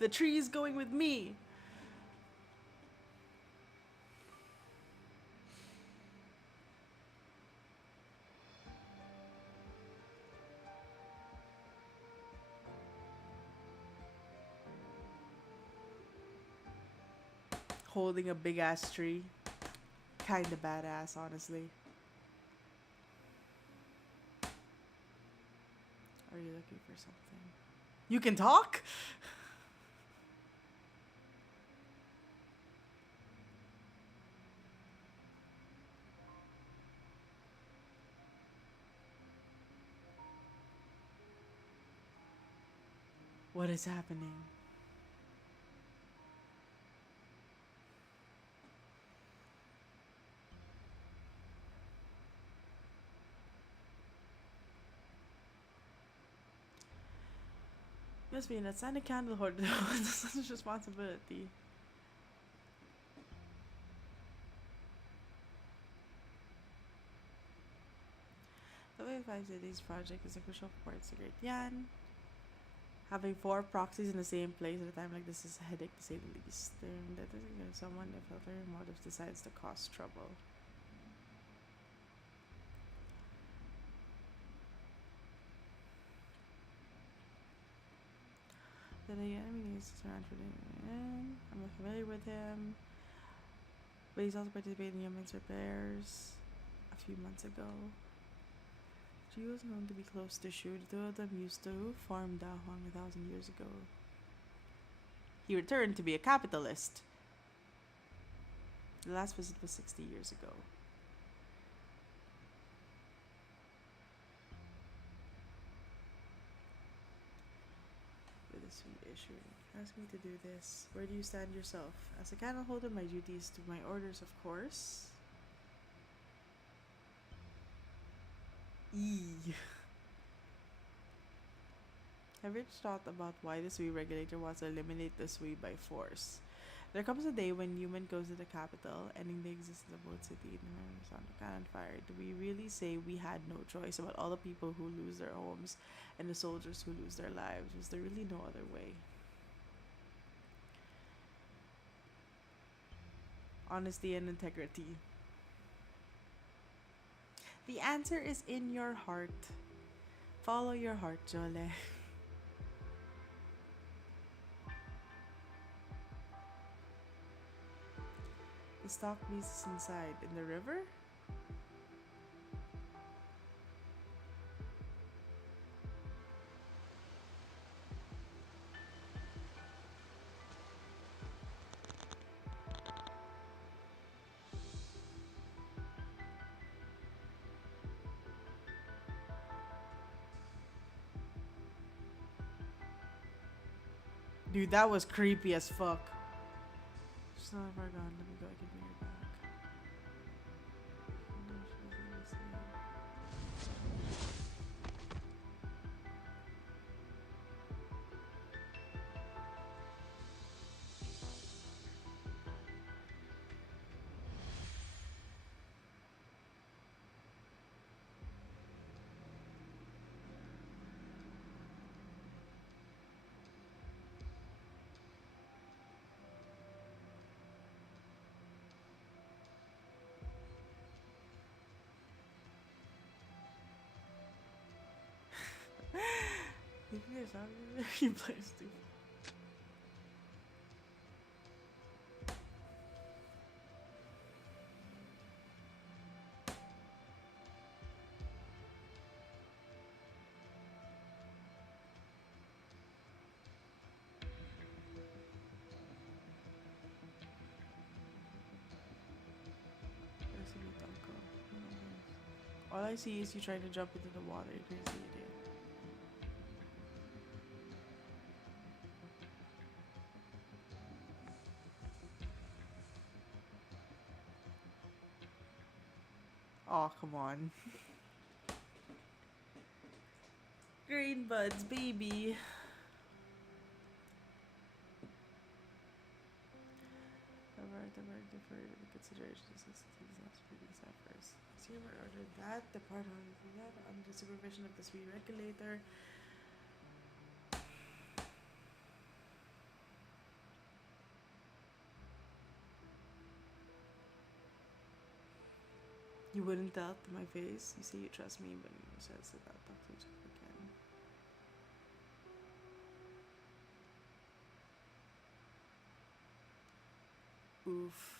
The tree is going with me. Holding a big ass tree. Kinda badass, honestly. Are you looking for something? You can talk? What is happening? Must be an outstanding candle holder. That's such a responsibility. The way 5 cities project is a crucial part to Great Yan. Having 4 proxies in the same place at a time like this is a headache to say the least. That doesn't give someone if ulterior motive decides to cause trouble. The enemy needs to surround for the I'm familiar with him. But he's also participated in Yemen's repairs a few months ago. She was known to be close to Shu. The two of them used to farm Dahong 1,000 years ago. He returned to be a capitalist. The last visit was 60 years ago. With a sweet issue. Ask me to do this. Where do you stand yourself? As a candle holder, my duty is to my orders, of course. Have you thought about why the Sui regulator wants to eliminate the Sui by force? There comes a day when human goes to the capital, ending the existence of both city and the sound of cannon fire. Do we really say we had no choice about all the people who lose their homes and the soldiers who lose their lives? Was there really no other way? Honesty and integrity. The answer is in your heart. Follow your heart, Jole. The stock beast is inside. In the river? Dude, that was creepy as fuck. She's not far gone. Let me go. I can bring her back. You think there's something you play stupid. All I see is you trying to jump into the water, you crazy idiot. Oh, come on. Green buds, baby. Deferred consideration first. Consumer ordered that. The part of that under the supervision of the Sweet regulator. You wouldn't tell to my face. You say you trust me, but you says that I'll talk to each other again. Oof.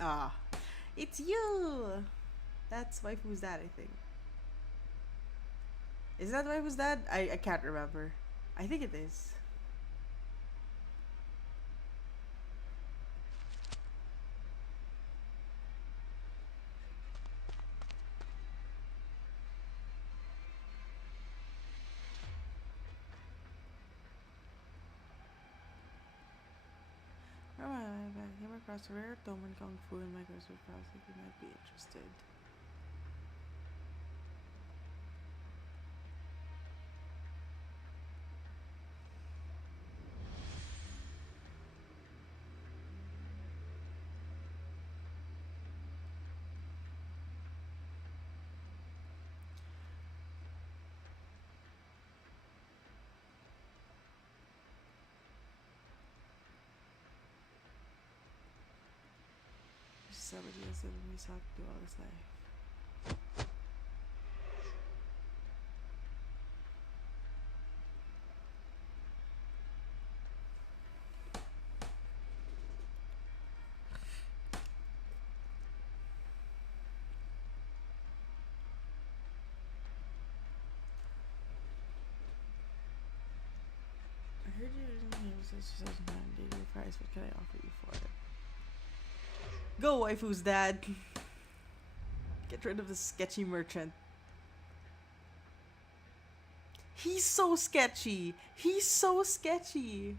Ah, it's you. That's waifu's dad, I think. Is that waifu's dad? I can't remember. I think it is. I came across a rare Toman Kung Fu in my grocery house. If you might be interested. Somebody has given me sought to all his life. I heard you didn't hear such a daily price. What can I offer you for it? Go, waifu's dad. Get rid of the sketchy merchant. He's so sketchy. He's so sketchy.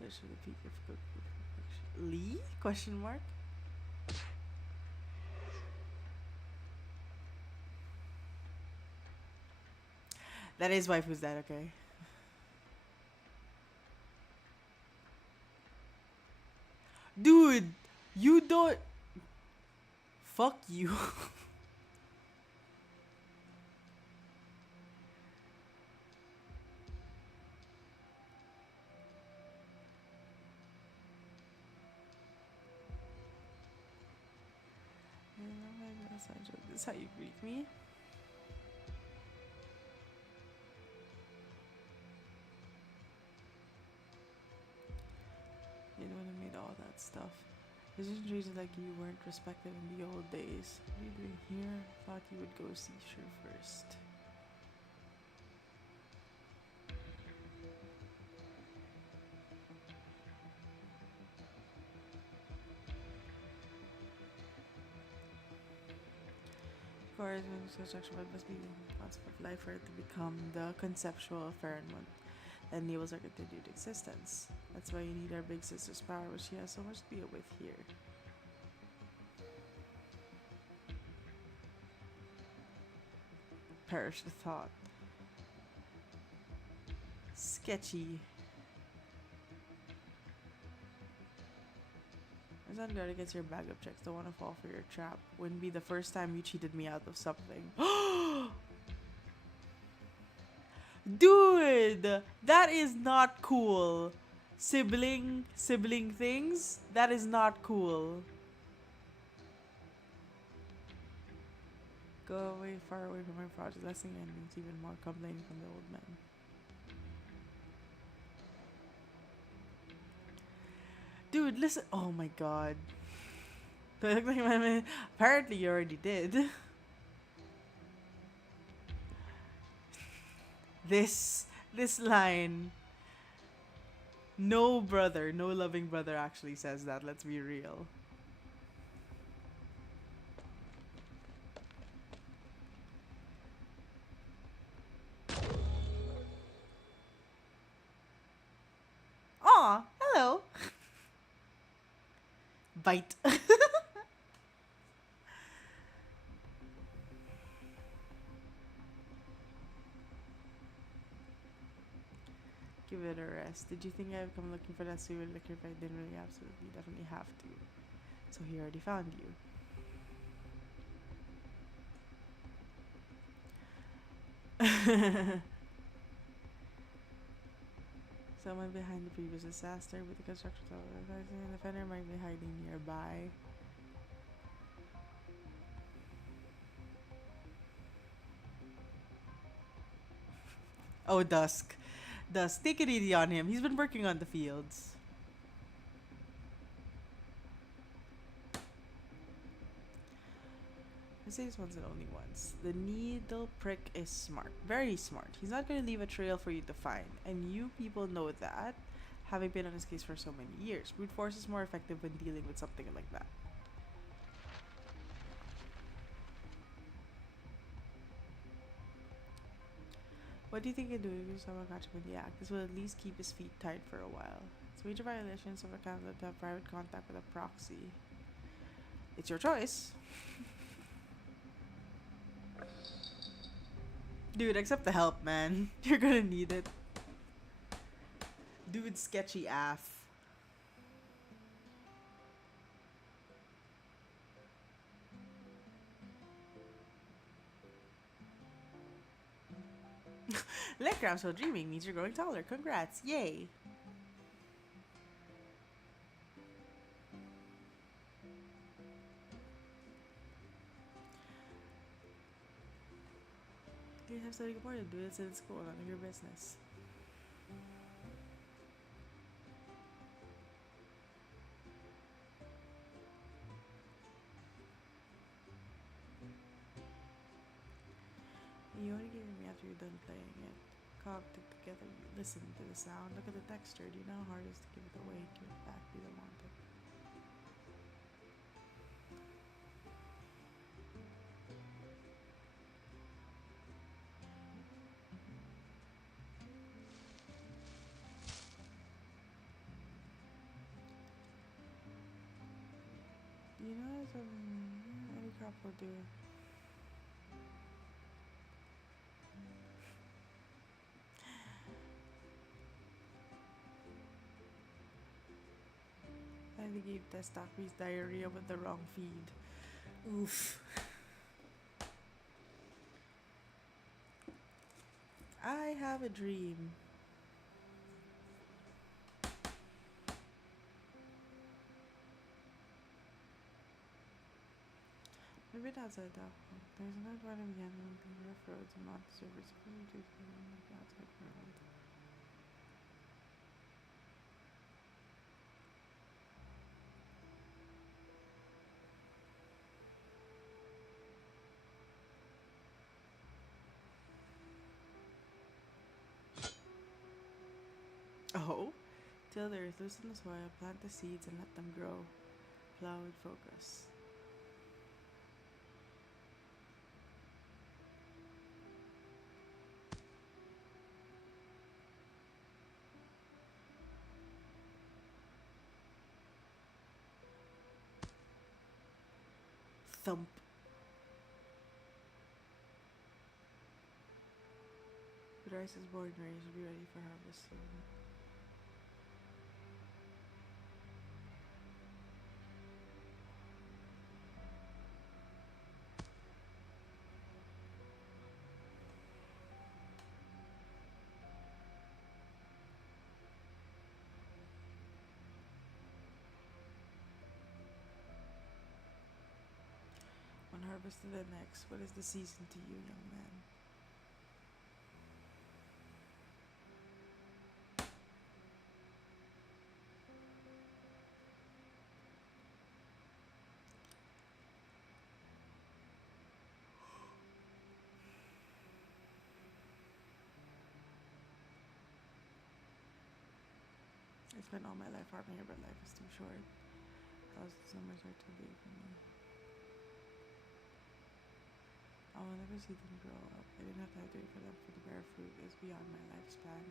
Search for the peak of good perfection. Lee? Question mark. That is waifu's dad, okay. Dude, you don't. Fuck you. This is how you greet me. You know when I made all that stuff. It's just treated like you weren't respected in the old days. What are you doing here? Thought you would go see Sure first. Of course, when construction must be the concept of life for it to become the conceptual firmament that enables our continued existence. That's why you need our big sister's power, which she has so much to deal with here. Perish the thought. Sketchy. As on guard against your bag of checks, don't want to fall for your trap. Wouldn't be the first time you cheated me out of something. Dude, that is not cool. Sibling things, that is not cool. Go away, far away from my project. Less thing endings, even more complaining from the old man. Dude, listen. Oh my god. Do I look like my man? Apparently you already did. This line. No brother, no loving brother actually says that, let's be real. Aw, hello. Bite. Give it a rest. Did you think I would come looking for that sewer liquor if I didn't really absolutely definitely have to? So he already found you. Someone behind the previous disaster with the construction of the defender might be hiding nearby. Oh, Dusk. Dusk, take it easy on him. He's been working on the fields. I say this once and only once. The needle prick is smart. Very smart. He's not going to leave a trail for you to find. And you people know that, having been on his case for so many years. Brute force is more effective when dealing with something like that. What do you think you do if someone catch him in the act? This will at least keep his feet tied for a while. It's major violations of a candidate to have private contact with a proxy. It's your choice. Dude, accept the help, man. You're gonna need it. Dude, sketchy AF. Like so dreaming means you're growing taller. Congrats. Yay. You have something important to do. It's in school. None of your business. You only gave me after you're done playing it. Cognitive together, you listen to the sound, look at the texture. Do you know how hard it is to give it away? Give it back, be the wanted. You know something any crop will do. I think he gave Testocrates diarrhea with the wrong feed. Oof. I have a dream. Maybe that's it though. There's another part of again on the rough roads and not servers. Outside world. Oh, till the earth, loosen the soil, plant the seeds and let them grow. Plow with focus. Thump. The rice is born ready, should be ready for harvest soon. One harvest to the next. What is the season to you, young man? I spent all my life farming here, but life is too short. Thousands of summers are too big for me. I will never see them grow up. I didn't have to wait for them for the bear fruit. It's beyond my lifespan.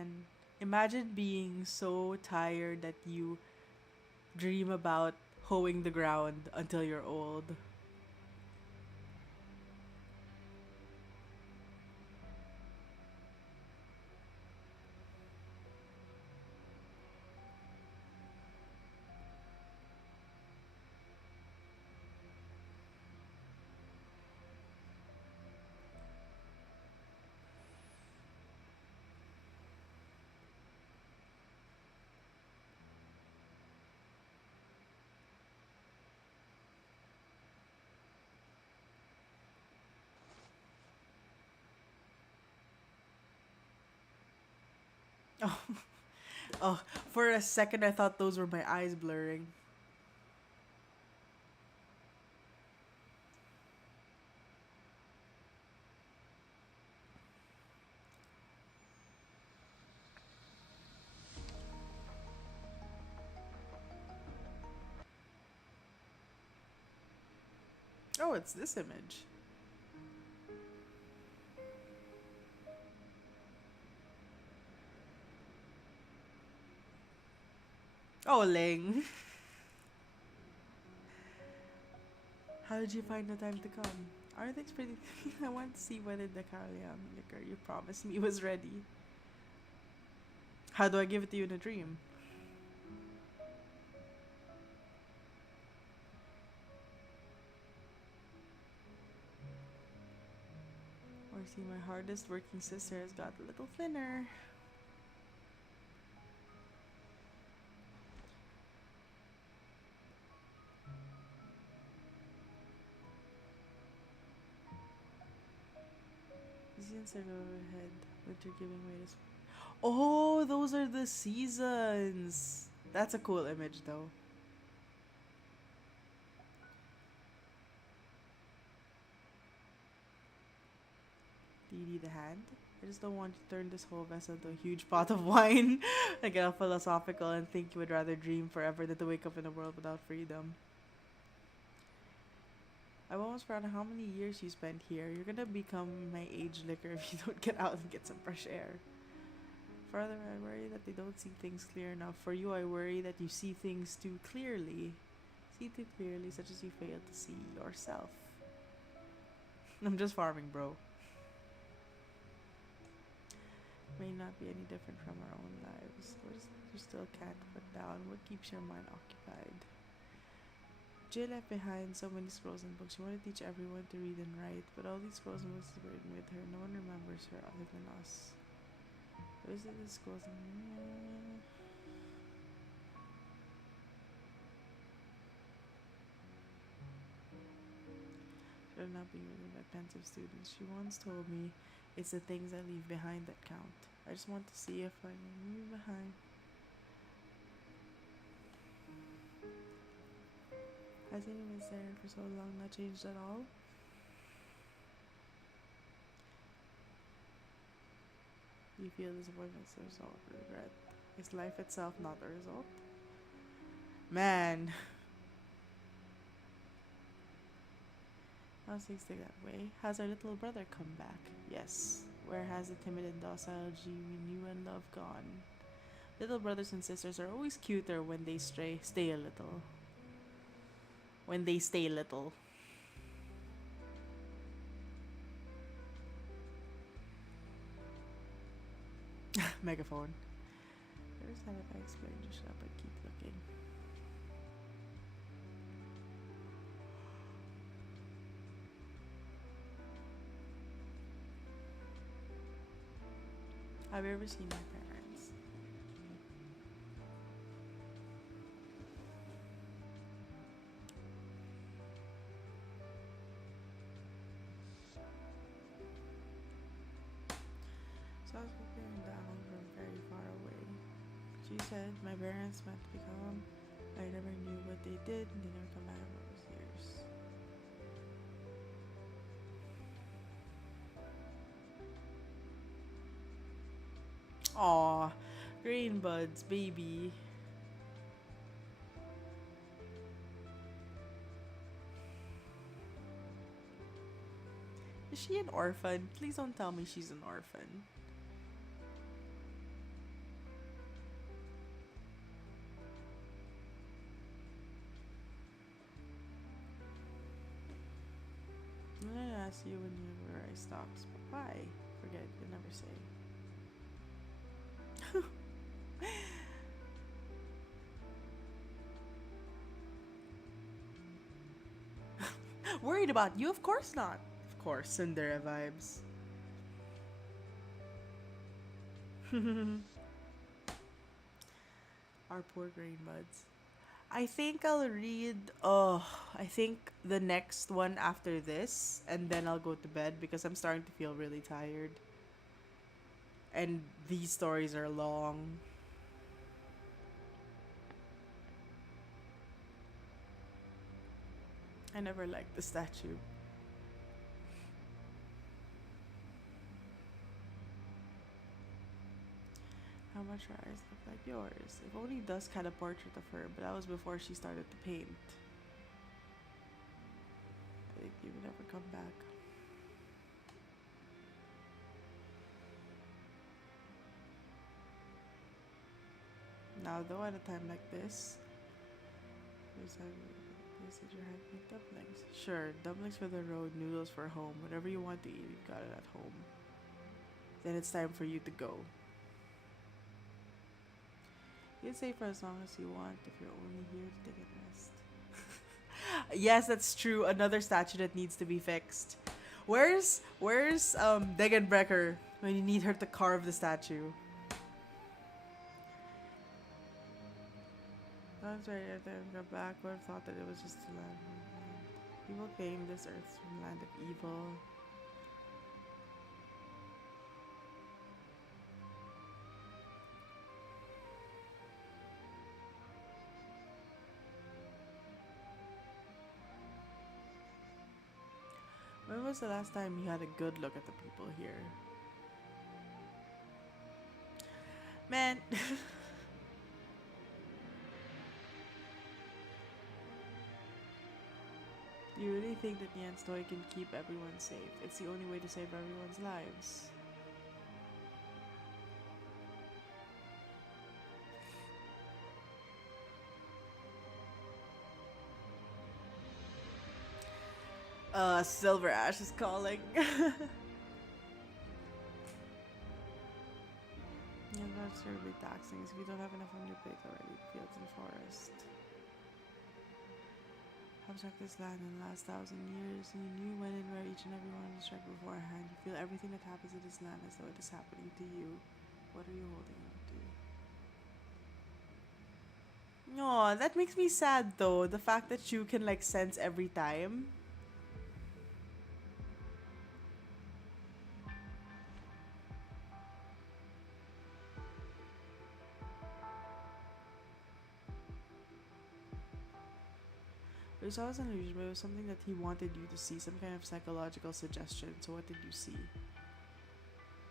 man. Imagine being so tired that you dream about hoeing the ground until you're old. Oh, oh, for a second I thought those were my eyes blurring. Oh, it's this image. Oh, Ling. How did you find the time to come? Aren't things pretty? I want to see whether the Kalyam liquor you promised me was ready. How do I give it to you in a dream? Or see, my hardest working sister has got a little thinner. Seasons are overhead. Winter giving way to spring. Oh, those are the seasons. That's a cool image, though. Dee the hand. I just don't want to turn this whole vessel into a huge pot of wine. I get all philosophical and think you would rather dream forever than to wake up in a world without freedom. I'm almost proud of how many years you spent here. You're gonna become my age liquor if you don't get out and get some fresh air. Further, I worry that they don't see things clear enough. For you, I worry that you see things too clearly. See too clearly, such as you fail to see yourself. I'm just farming, bro. May not be any different from our own lives. What is it you still can't put down? What keeps your mind occupied? Jay left behind so many scrolls and books. She wanted to teach everyone to read and write, but all these scrolls and books are written with her. No one remembers her other than us. Where's the scrolls and should not be written by pensive students. She once told me it's the things I leave behind that count. I just want to see if I can leave behind. Has anyone been there for so long not changed at all? You feel disappointment as a result of regret. Is life itself not a result? Man. How's things stay that way? Has our little brother come back? Yes. Where has the timid and docile G we knew and loved gone? Little brothers and sisters are always cuter when they stay a little. When they stay little. Megaphone. Where's that if I explain? Just shut up and keep looking. Have you ever seen my parents? So I was looking down from very far away. She said my parents meant to become. I never knew what they did and they never come back for those years. Aw, green buds, baby. Is she an orphan? Please don't tell me she's an orphan. ask you when you were rice stalks. But why? Forget, you'll never say. Worried about you? Of course not. Of course, Cinderella vibes. Our poor grain buds. I think I'll read I think the next one after this, and then I'll go to bed because I'm starting to feel really tired. And these stories are long. I never liked the statue. How much her eyes look like yours. If only Dusk had a portrait of her, but that was before she started to paint. I think you would never come back. Now though, at a time like this, said your handmade dumplings. Sure, dumplings for the road, noodles for home. Whatever you want to eat, you've got it at home. Then it's time for you to go. You can stay for as long as you want if you're only here to take a rest. Yes, that's true. Another statue that needs to be fixed. Where's Degenbrecker when you need her to carve the statue? That's right, I got back, but I thought that it was just a land. People claim this earth's from the land of evil. When was the last time you had a good look at the people here? Man. You really think that the Story can keep everyone safe? It's the only way to save everyone's lives. Silver Ash is calling. Yeah, that's terribly taxing if you don't have enough on your plate already. Fields and forest. I've checked this land in the last 1,000 years, and you knew when and where each and every one was struck beforehand. You feel everything that happens in this land as though it is happening to you. What are you holding on to? No, that makes me sad though. The fact that you can like sense every time. It was an illusion, but it was something that he wanted you to see, some kind of psychological suggestion. So what did you see?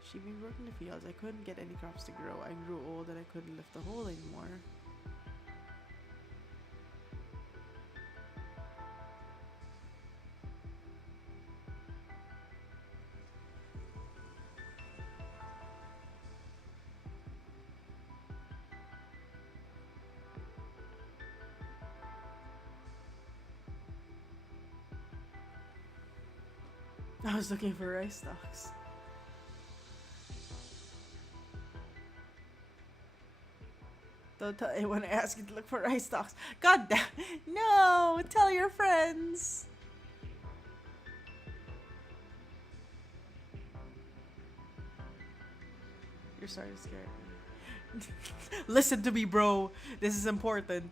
She'd been working the fields. I couldn't get any crops to grow. I grew old and I couldn't lift the hoe anymore. I was looking for rice stalks. Don't tell anyone I ask you to look for rice stalks. God damn. No! Tell your friends! You're starting to scare me. Listen to me, bro. This is important.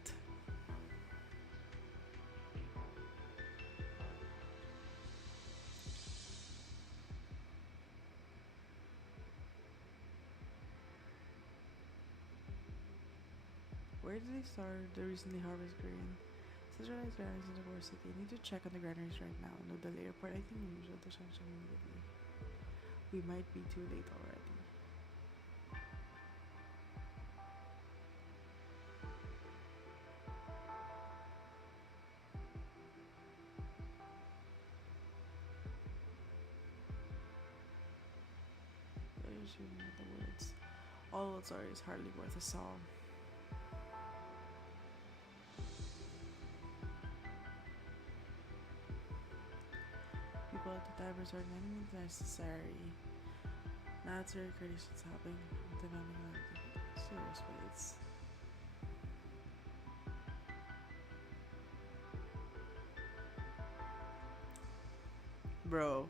Where did they start the recently harvest grain? Centralized granaries in the core city. I need to check on the granaries right now. No delay. Report anything unusual to Sunshine immediately. We might be too late already. You're shooting at the woods. All old story is hardly worth a song. People at the time resort anything necessary. Now it's very critics helping depending on the serious ways. Bro.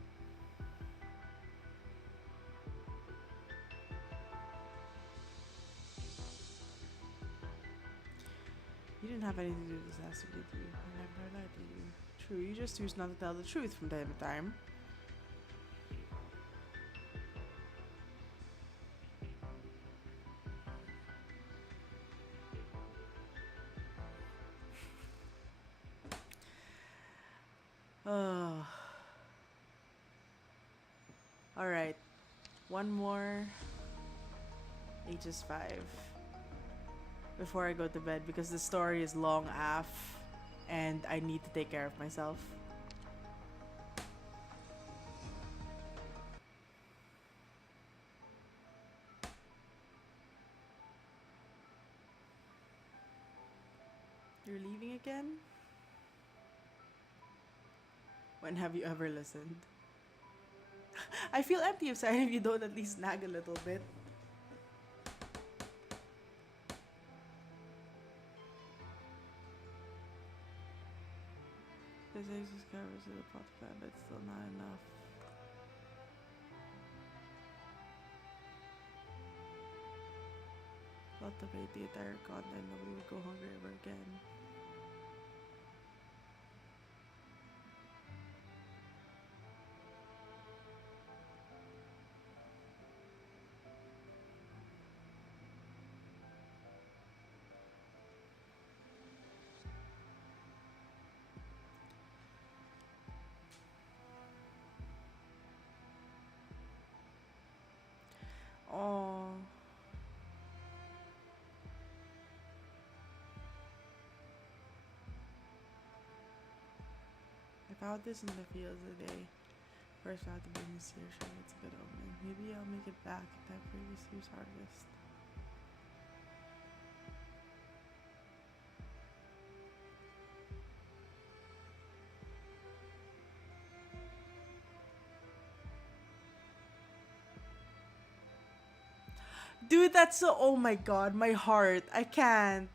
You didn't have anything to do with this disaster, did you? I never lied to you. True, you just choose not to tell the truth from time to time. Oh. Alright. One more. HS5. Before I go to bed because the story is long af and I need to take care of myself. You're leaving again? When have you ever listened? I feel empty inside if you don't at least nag a little bit. This access covers the plot plan, but it's still not enough. Plot to pay the entire content, nobody would go hungry ever again. Oh. I found this in the fields today. First found the business here, sure it's a good omen. Maybe I'll make it back in time for this year's harvest. Dude, that's so. Oh my god, my heart. I can't.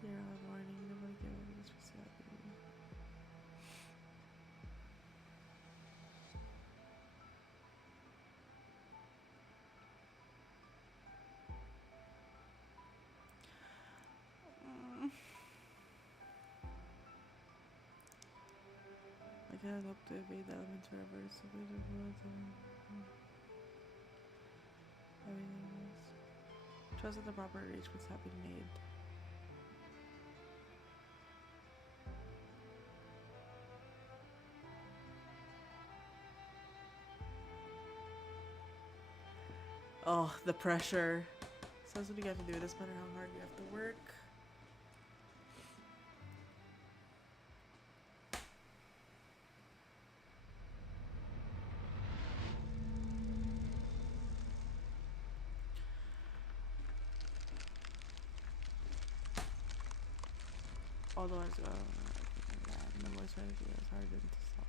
Here all morning, nobody gave me this was happening. I cannot hope to evade the elements forever. It's a bit of everything is. Trust that the proper arrangements have been made. Oh, the pressure. So that's what you have to do. It doesn't matter how hard you have to work. Although it's the more strategy is harder to stop.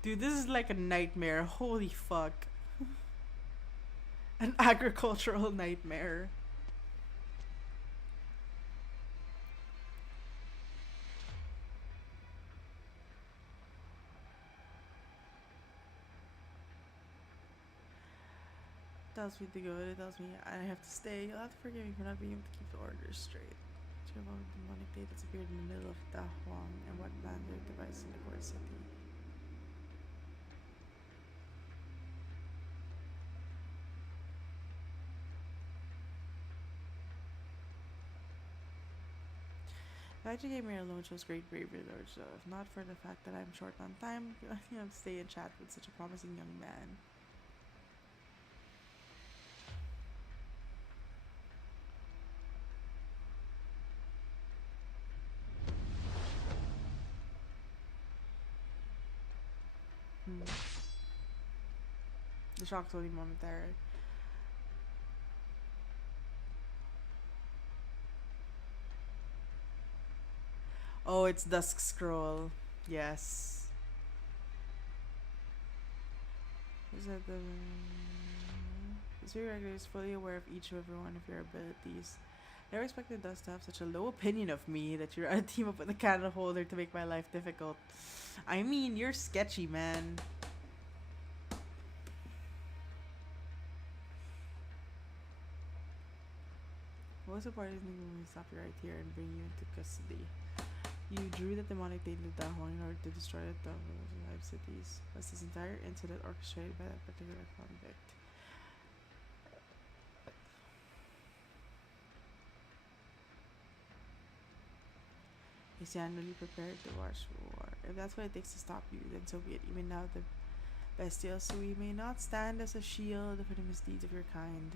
Dude, this is like a nightmare. Holy fuck. An agricultural nightmare. Tells me to go, it tells me I have to stay. You'll have to forgive me for not being able to keep the orders straight. To avoid the demonic plate that's appeared in the middle of Da Huang and what land they've devised in the core city. If I actually gave me alone shows great bravery, Lord, so if not for the fact that I'm short on time, I think I'll stay and chat with such a promising young man. The shock's only momentary. Oh, it's Dusk Scroll. Yes. Is that the Spirit Regulator is fully aware of each and every one of your abilities. Never expected Dust to have such a low opinion of me that you're a team up with a candle holder to make my life difficult. I mean, you're sketchy, man. Most important thing when we stop you right here and bring you into custody. You drew the demonic data of Dahong in order to destroy the live cities. Was this entire incident orchestrated by that particular convict? Is Yanuli prepared to watch war? If that's what it takes to stop you, then so be it. Even now, the bestial Sui may not stand as a shield for the misdeeds of your kind.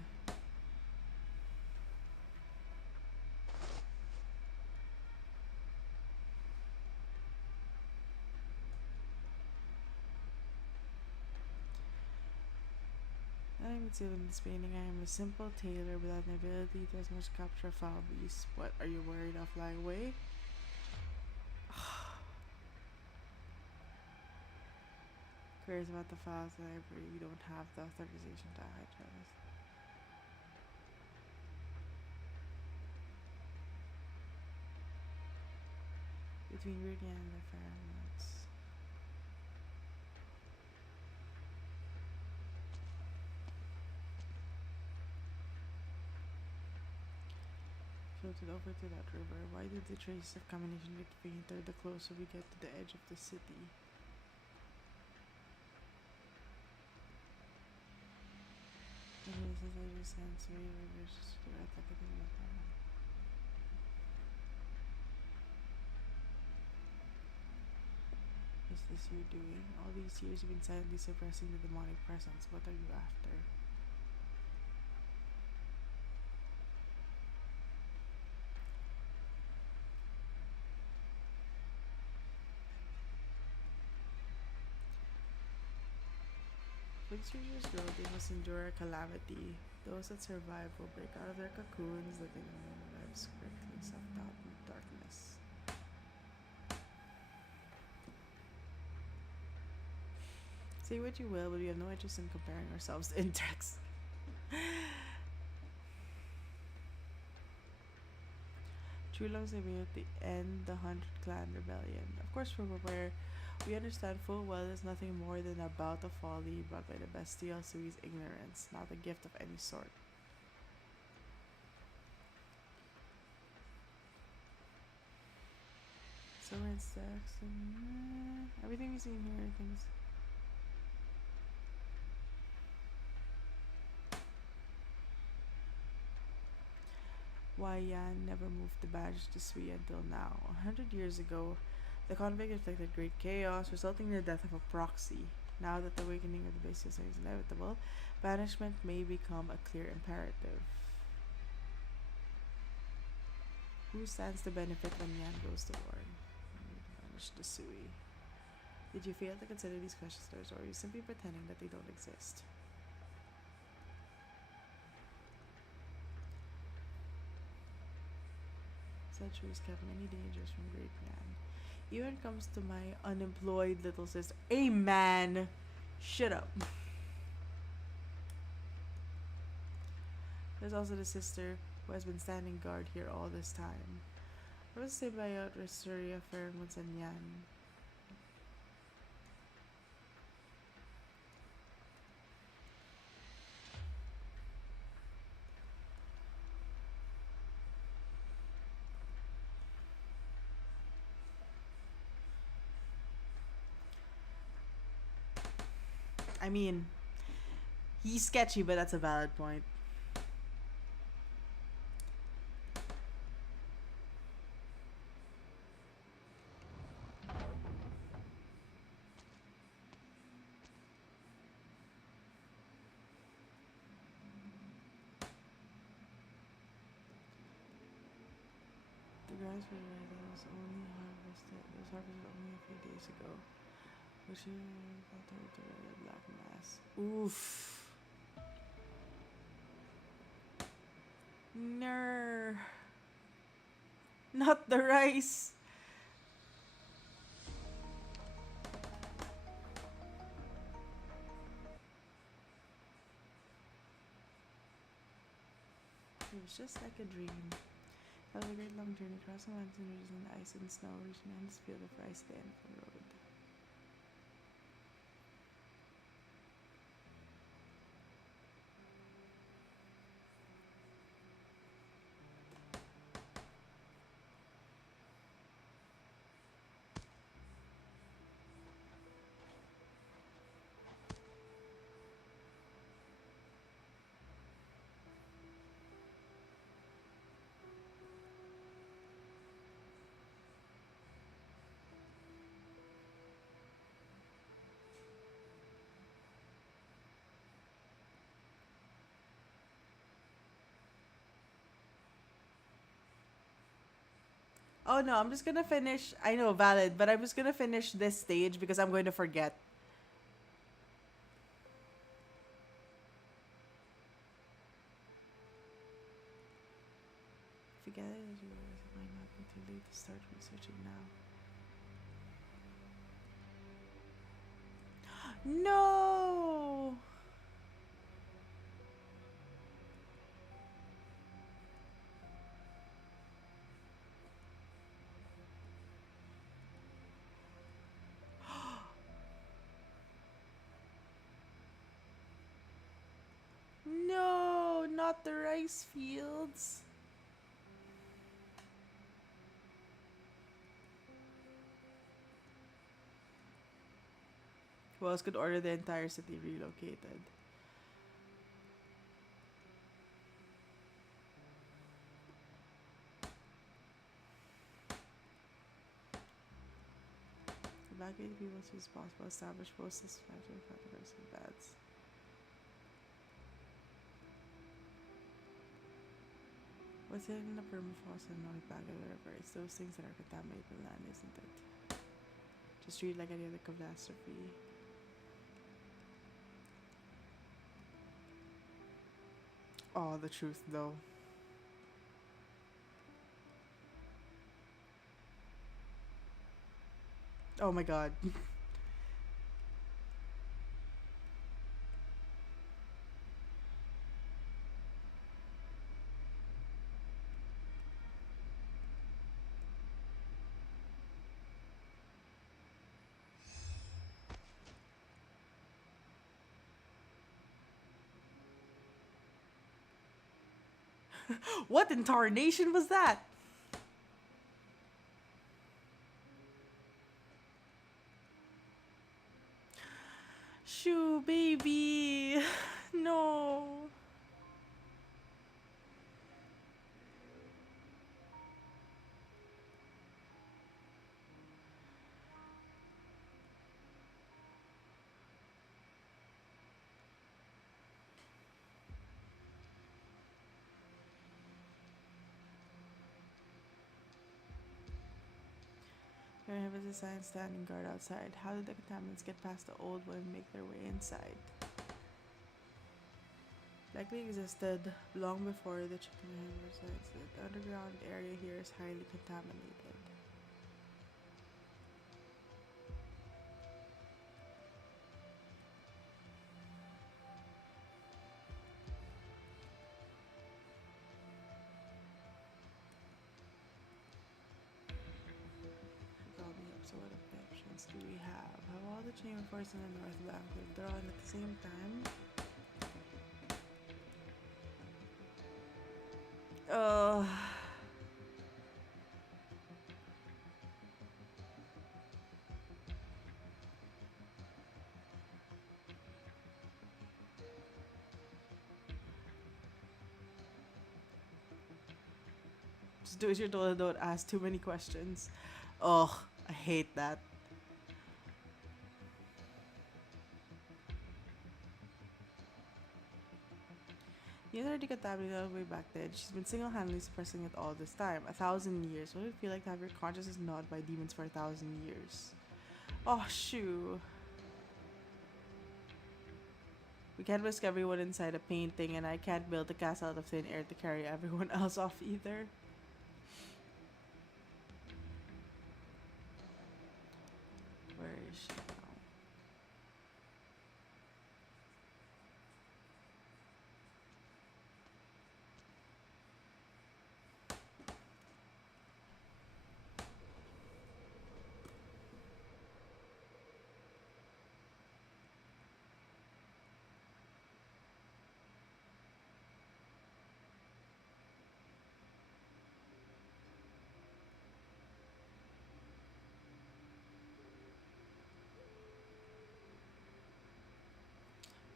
I am concealed in this painting. I am a simple tailor without an ability to as much capture foul beasts. What, are you worried I'll fly away? Curious about the files that we don't have the authorization to hide those. Between Rudian and the Arknights. Floated over to that river. Why did the traces of combination get fainter the closer we get to the edge of the city? Is this you doing? All these years you've been silently suppressing the demonic presence. What are you after? When creatures grow, they must endure a calamity. Those that survive will break out of their cocoons, living their lives quickly, self-doubt and darkness. Say what you will, but we have no interest in comparing ourselves to insects. True love's able to end the 100 Clan rebellion. Of course, we're aware. We understand full well it's nothing more than a bout of folly brought by the bestial Sui's ignorance, not a gift of any sort. So we're in stacks and everything we see in here, things. Why Yan never moved the badge to Sui until now. 100 years ago, the convict inflicted great chaos, resulting in the death of a proxy. Now that the awakening of the bestial is inevitable, banishment may become a clear imperative. Who stands to benefit when Yan goes to war? Banish the Sui. Did you fail to consider these questions, or are you simply pretending that they don't exist? Centuries kept many dangers from great man. Even when it comes to my unemployed little sister. Hey man! Shut up. There's also the sister who has been standing guard here all this time. I was saved by Restoria, Pheromones, and Yan. I mean, he's sketchy, but that's a valid point. The grass was only harvested. It was harvested only a few days ago. Black mass. Oof. Ner. Not the rice. It was just like a dream. That was a great long journey crossing mountains and ridges in the ice and snow, reaching the endless field of rice at the end of the road. Oh no, I'm just gonna finish. I know, valid, but I'm just gonna finish this stage because I'm going to forget. Forget it, it might not be too late to start researching now. No! No, not the rice fields. Who else could order the entire city relocated? Evacuate people as soon as possible. Establish posts factory categories of beds. What's it in the permafrost and North Bank of the river? It's those things that are contaminated with land, isn't it? Just treat it like any other catastrophe. Oh, the truth though. Oh my god. What in tarnation was that? Shoo, baby. No. There was a sign standing guard outside. How did the contaminants get past the old one and make their way inside? Likely existed long before the chicken resides. The underground area here is highly contaminated. Call me up, so what options do we have? Have all the chamber forts in the North Bank withdrawn at the same time? Just do as you're told, don't ask too many questions. Oh, I hate that. You already contaminated all the way back then. She's been single-handedly suppressing it all this time. 1,000 years. What would it feel like to have your consciousness gnawed by demons for 1,000 years? Oh, shoo. We can't whisk everyone inside a painting, and I can't build a castle out of thin air to carry everyone else off either. Where is she now?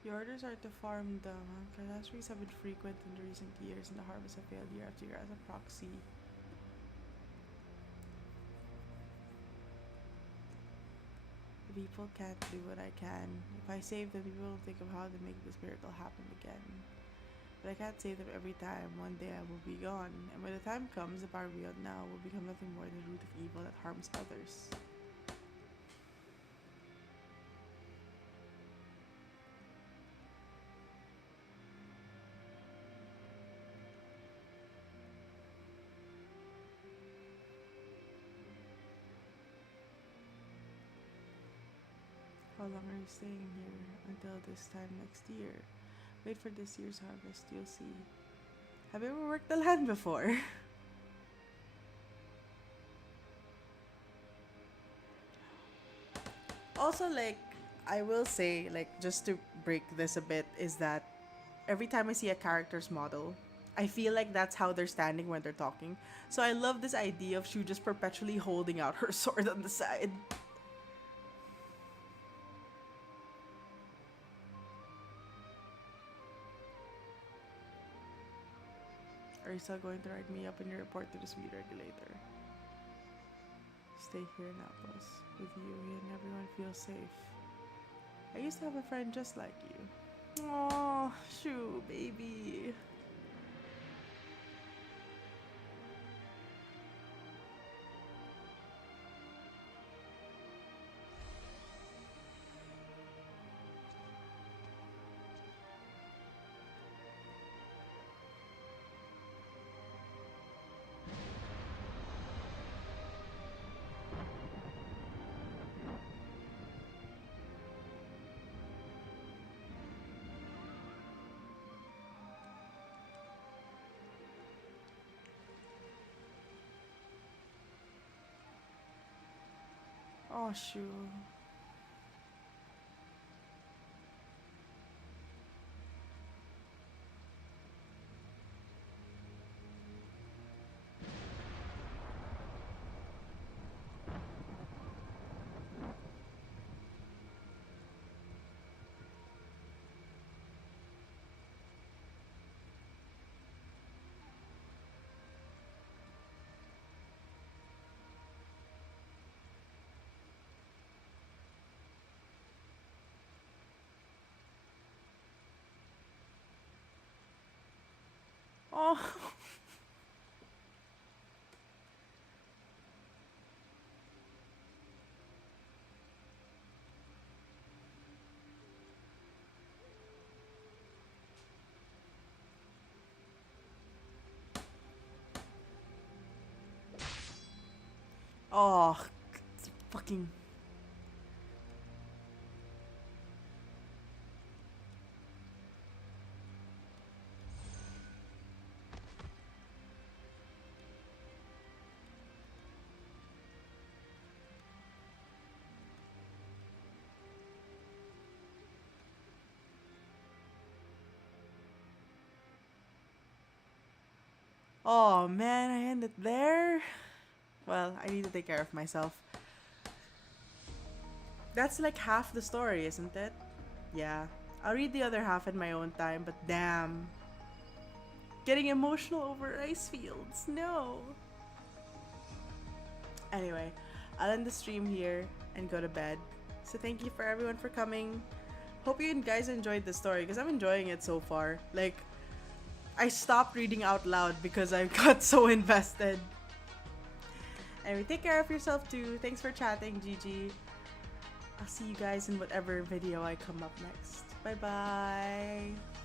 The orders are to farm the catastrophes have been frequent in the recent years, and the harvest have failed year after year as a proxy. The people can't do what I can. If I save them, people will think of how to make this miracle happen again. But I can't save them every time. One day I will be gone, and when the time comes, the power we wield now will become nothing more than the root of evil that harms others. How long are you staying here? Until this time next year. Wait for this year's harvest, you'll see. Have you ever worked the land before? Also, like, I will say, like, just to break this a bit, is that every time I see a character's model, I feel like that's how they're standing when they're talking. So I love this idea of Shu just perpetually holding out her sword on the side. Are you still going to write me up in your report to the sweet regulator? Stay here in Atlas. With you and everyone feels safe. I used to have a friend just like you. Aww, Shoo, baby. Oh, Shoo. Oh. Oh, fucking. Oh man, I ended there. Well, I need to take care of myself. That's like half the story, isn't it? Yeah. I'll read the other half in my own time, but damn. Getting emotional over ice fields. No. Anyway, I'll end the stream here and go to bed. So thank you for everyone for coming. Hope you guys enjoyed the story because I'm enjoying it so far. Like, I stopped reading out loud because I got so invested. Anyway, take care of yourself too. Thanks for chatting, Gigi. I'll see you guys in whatever video I come up next. Bye bye!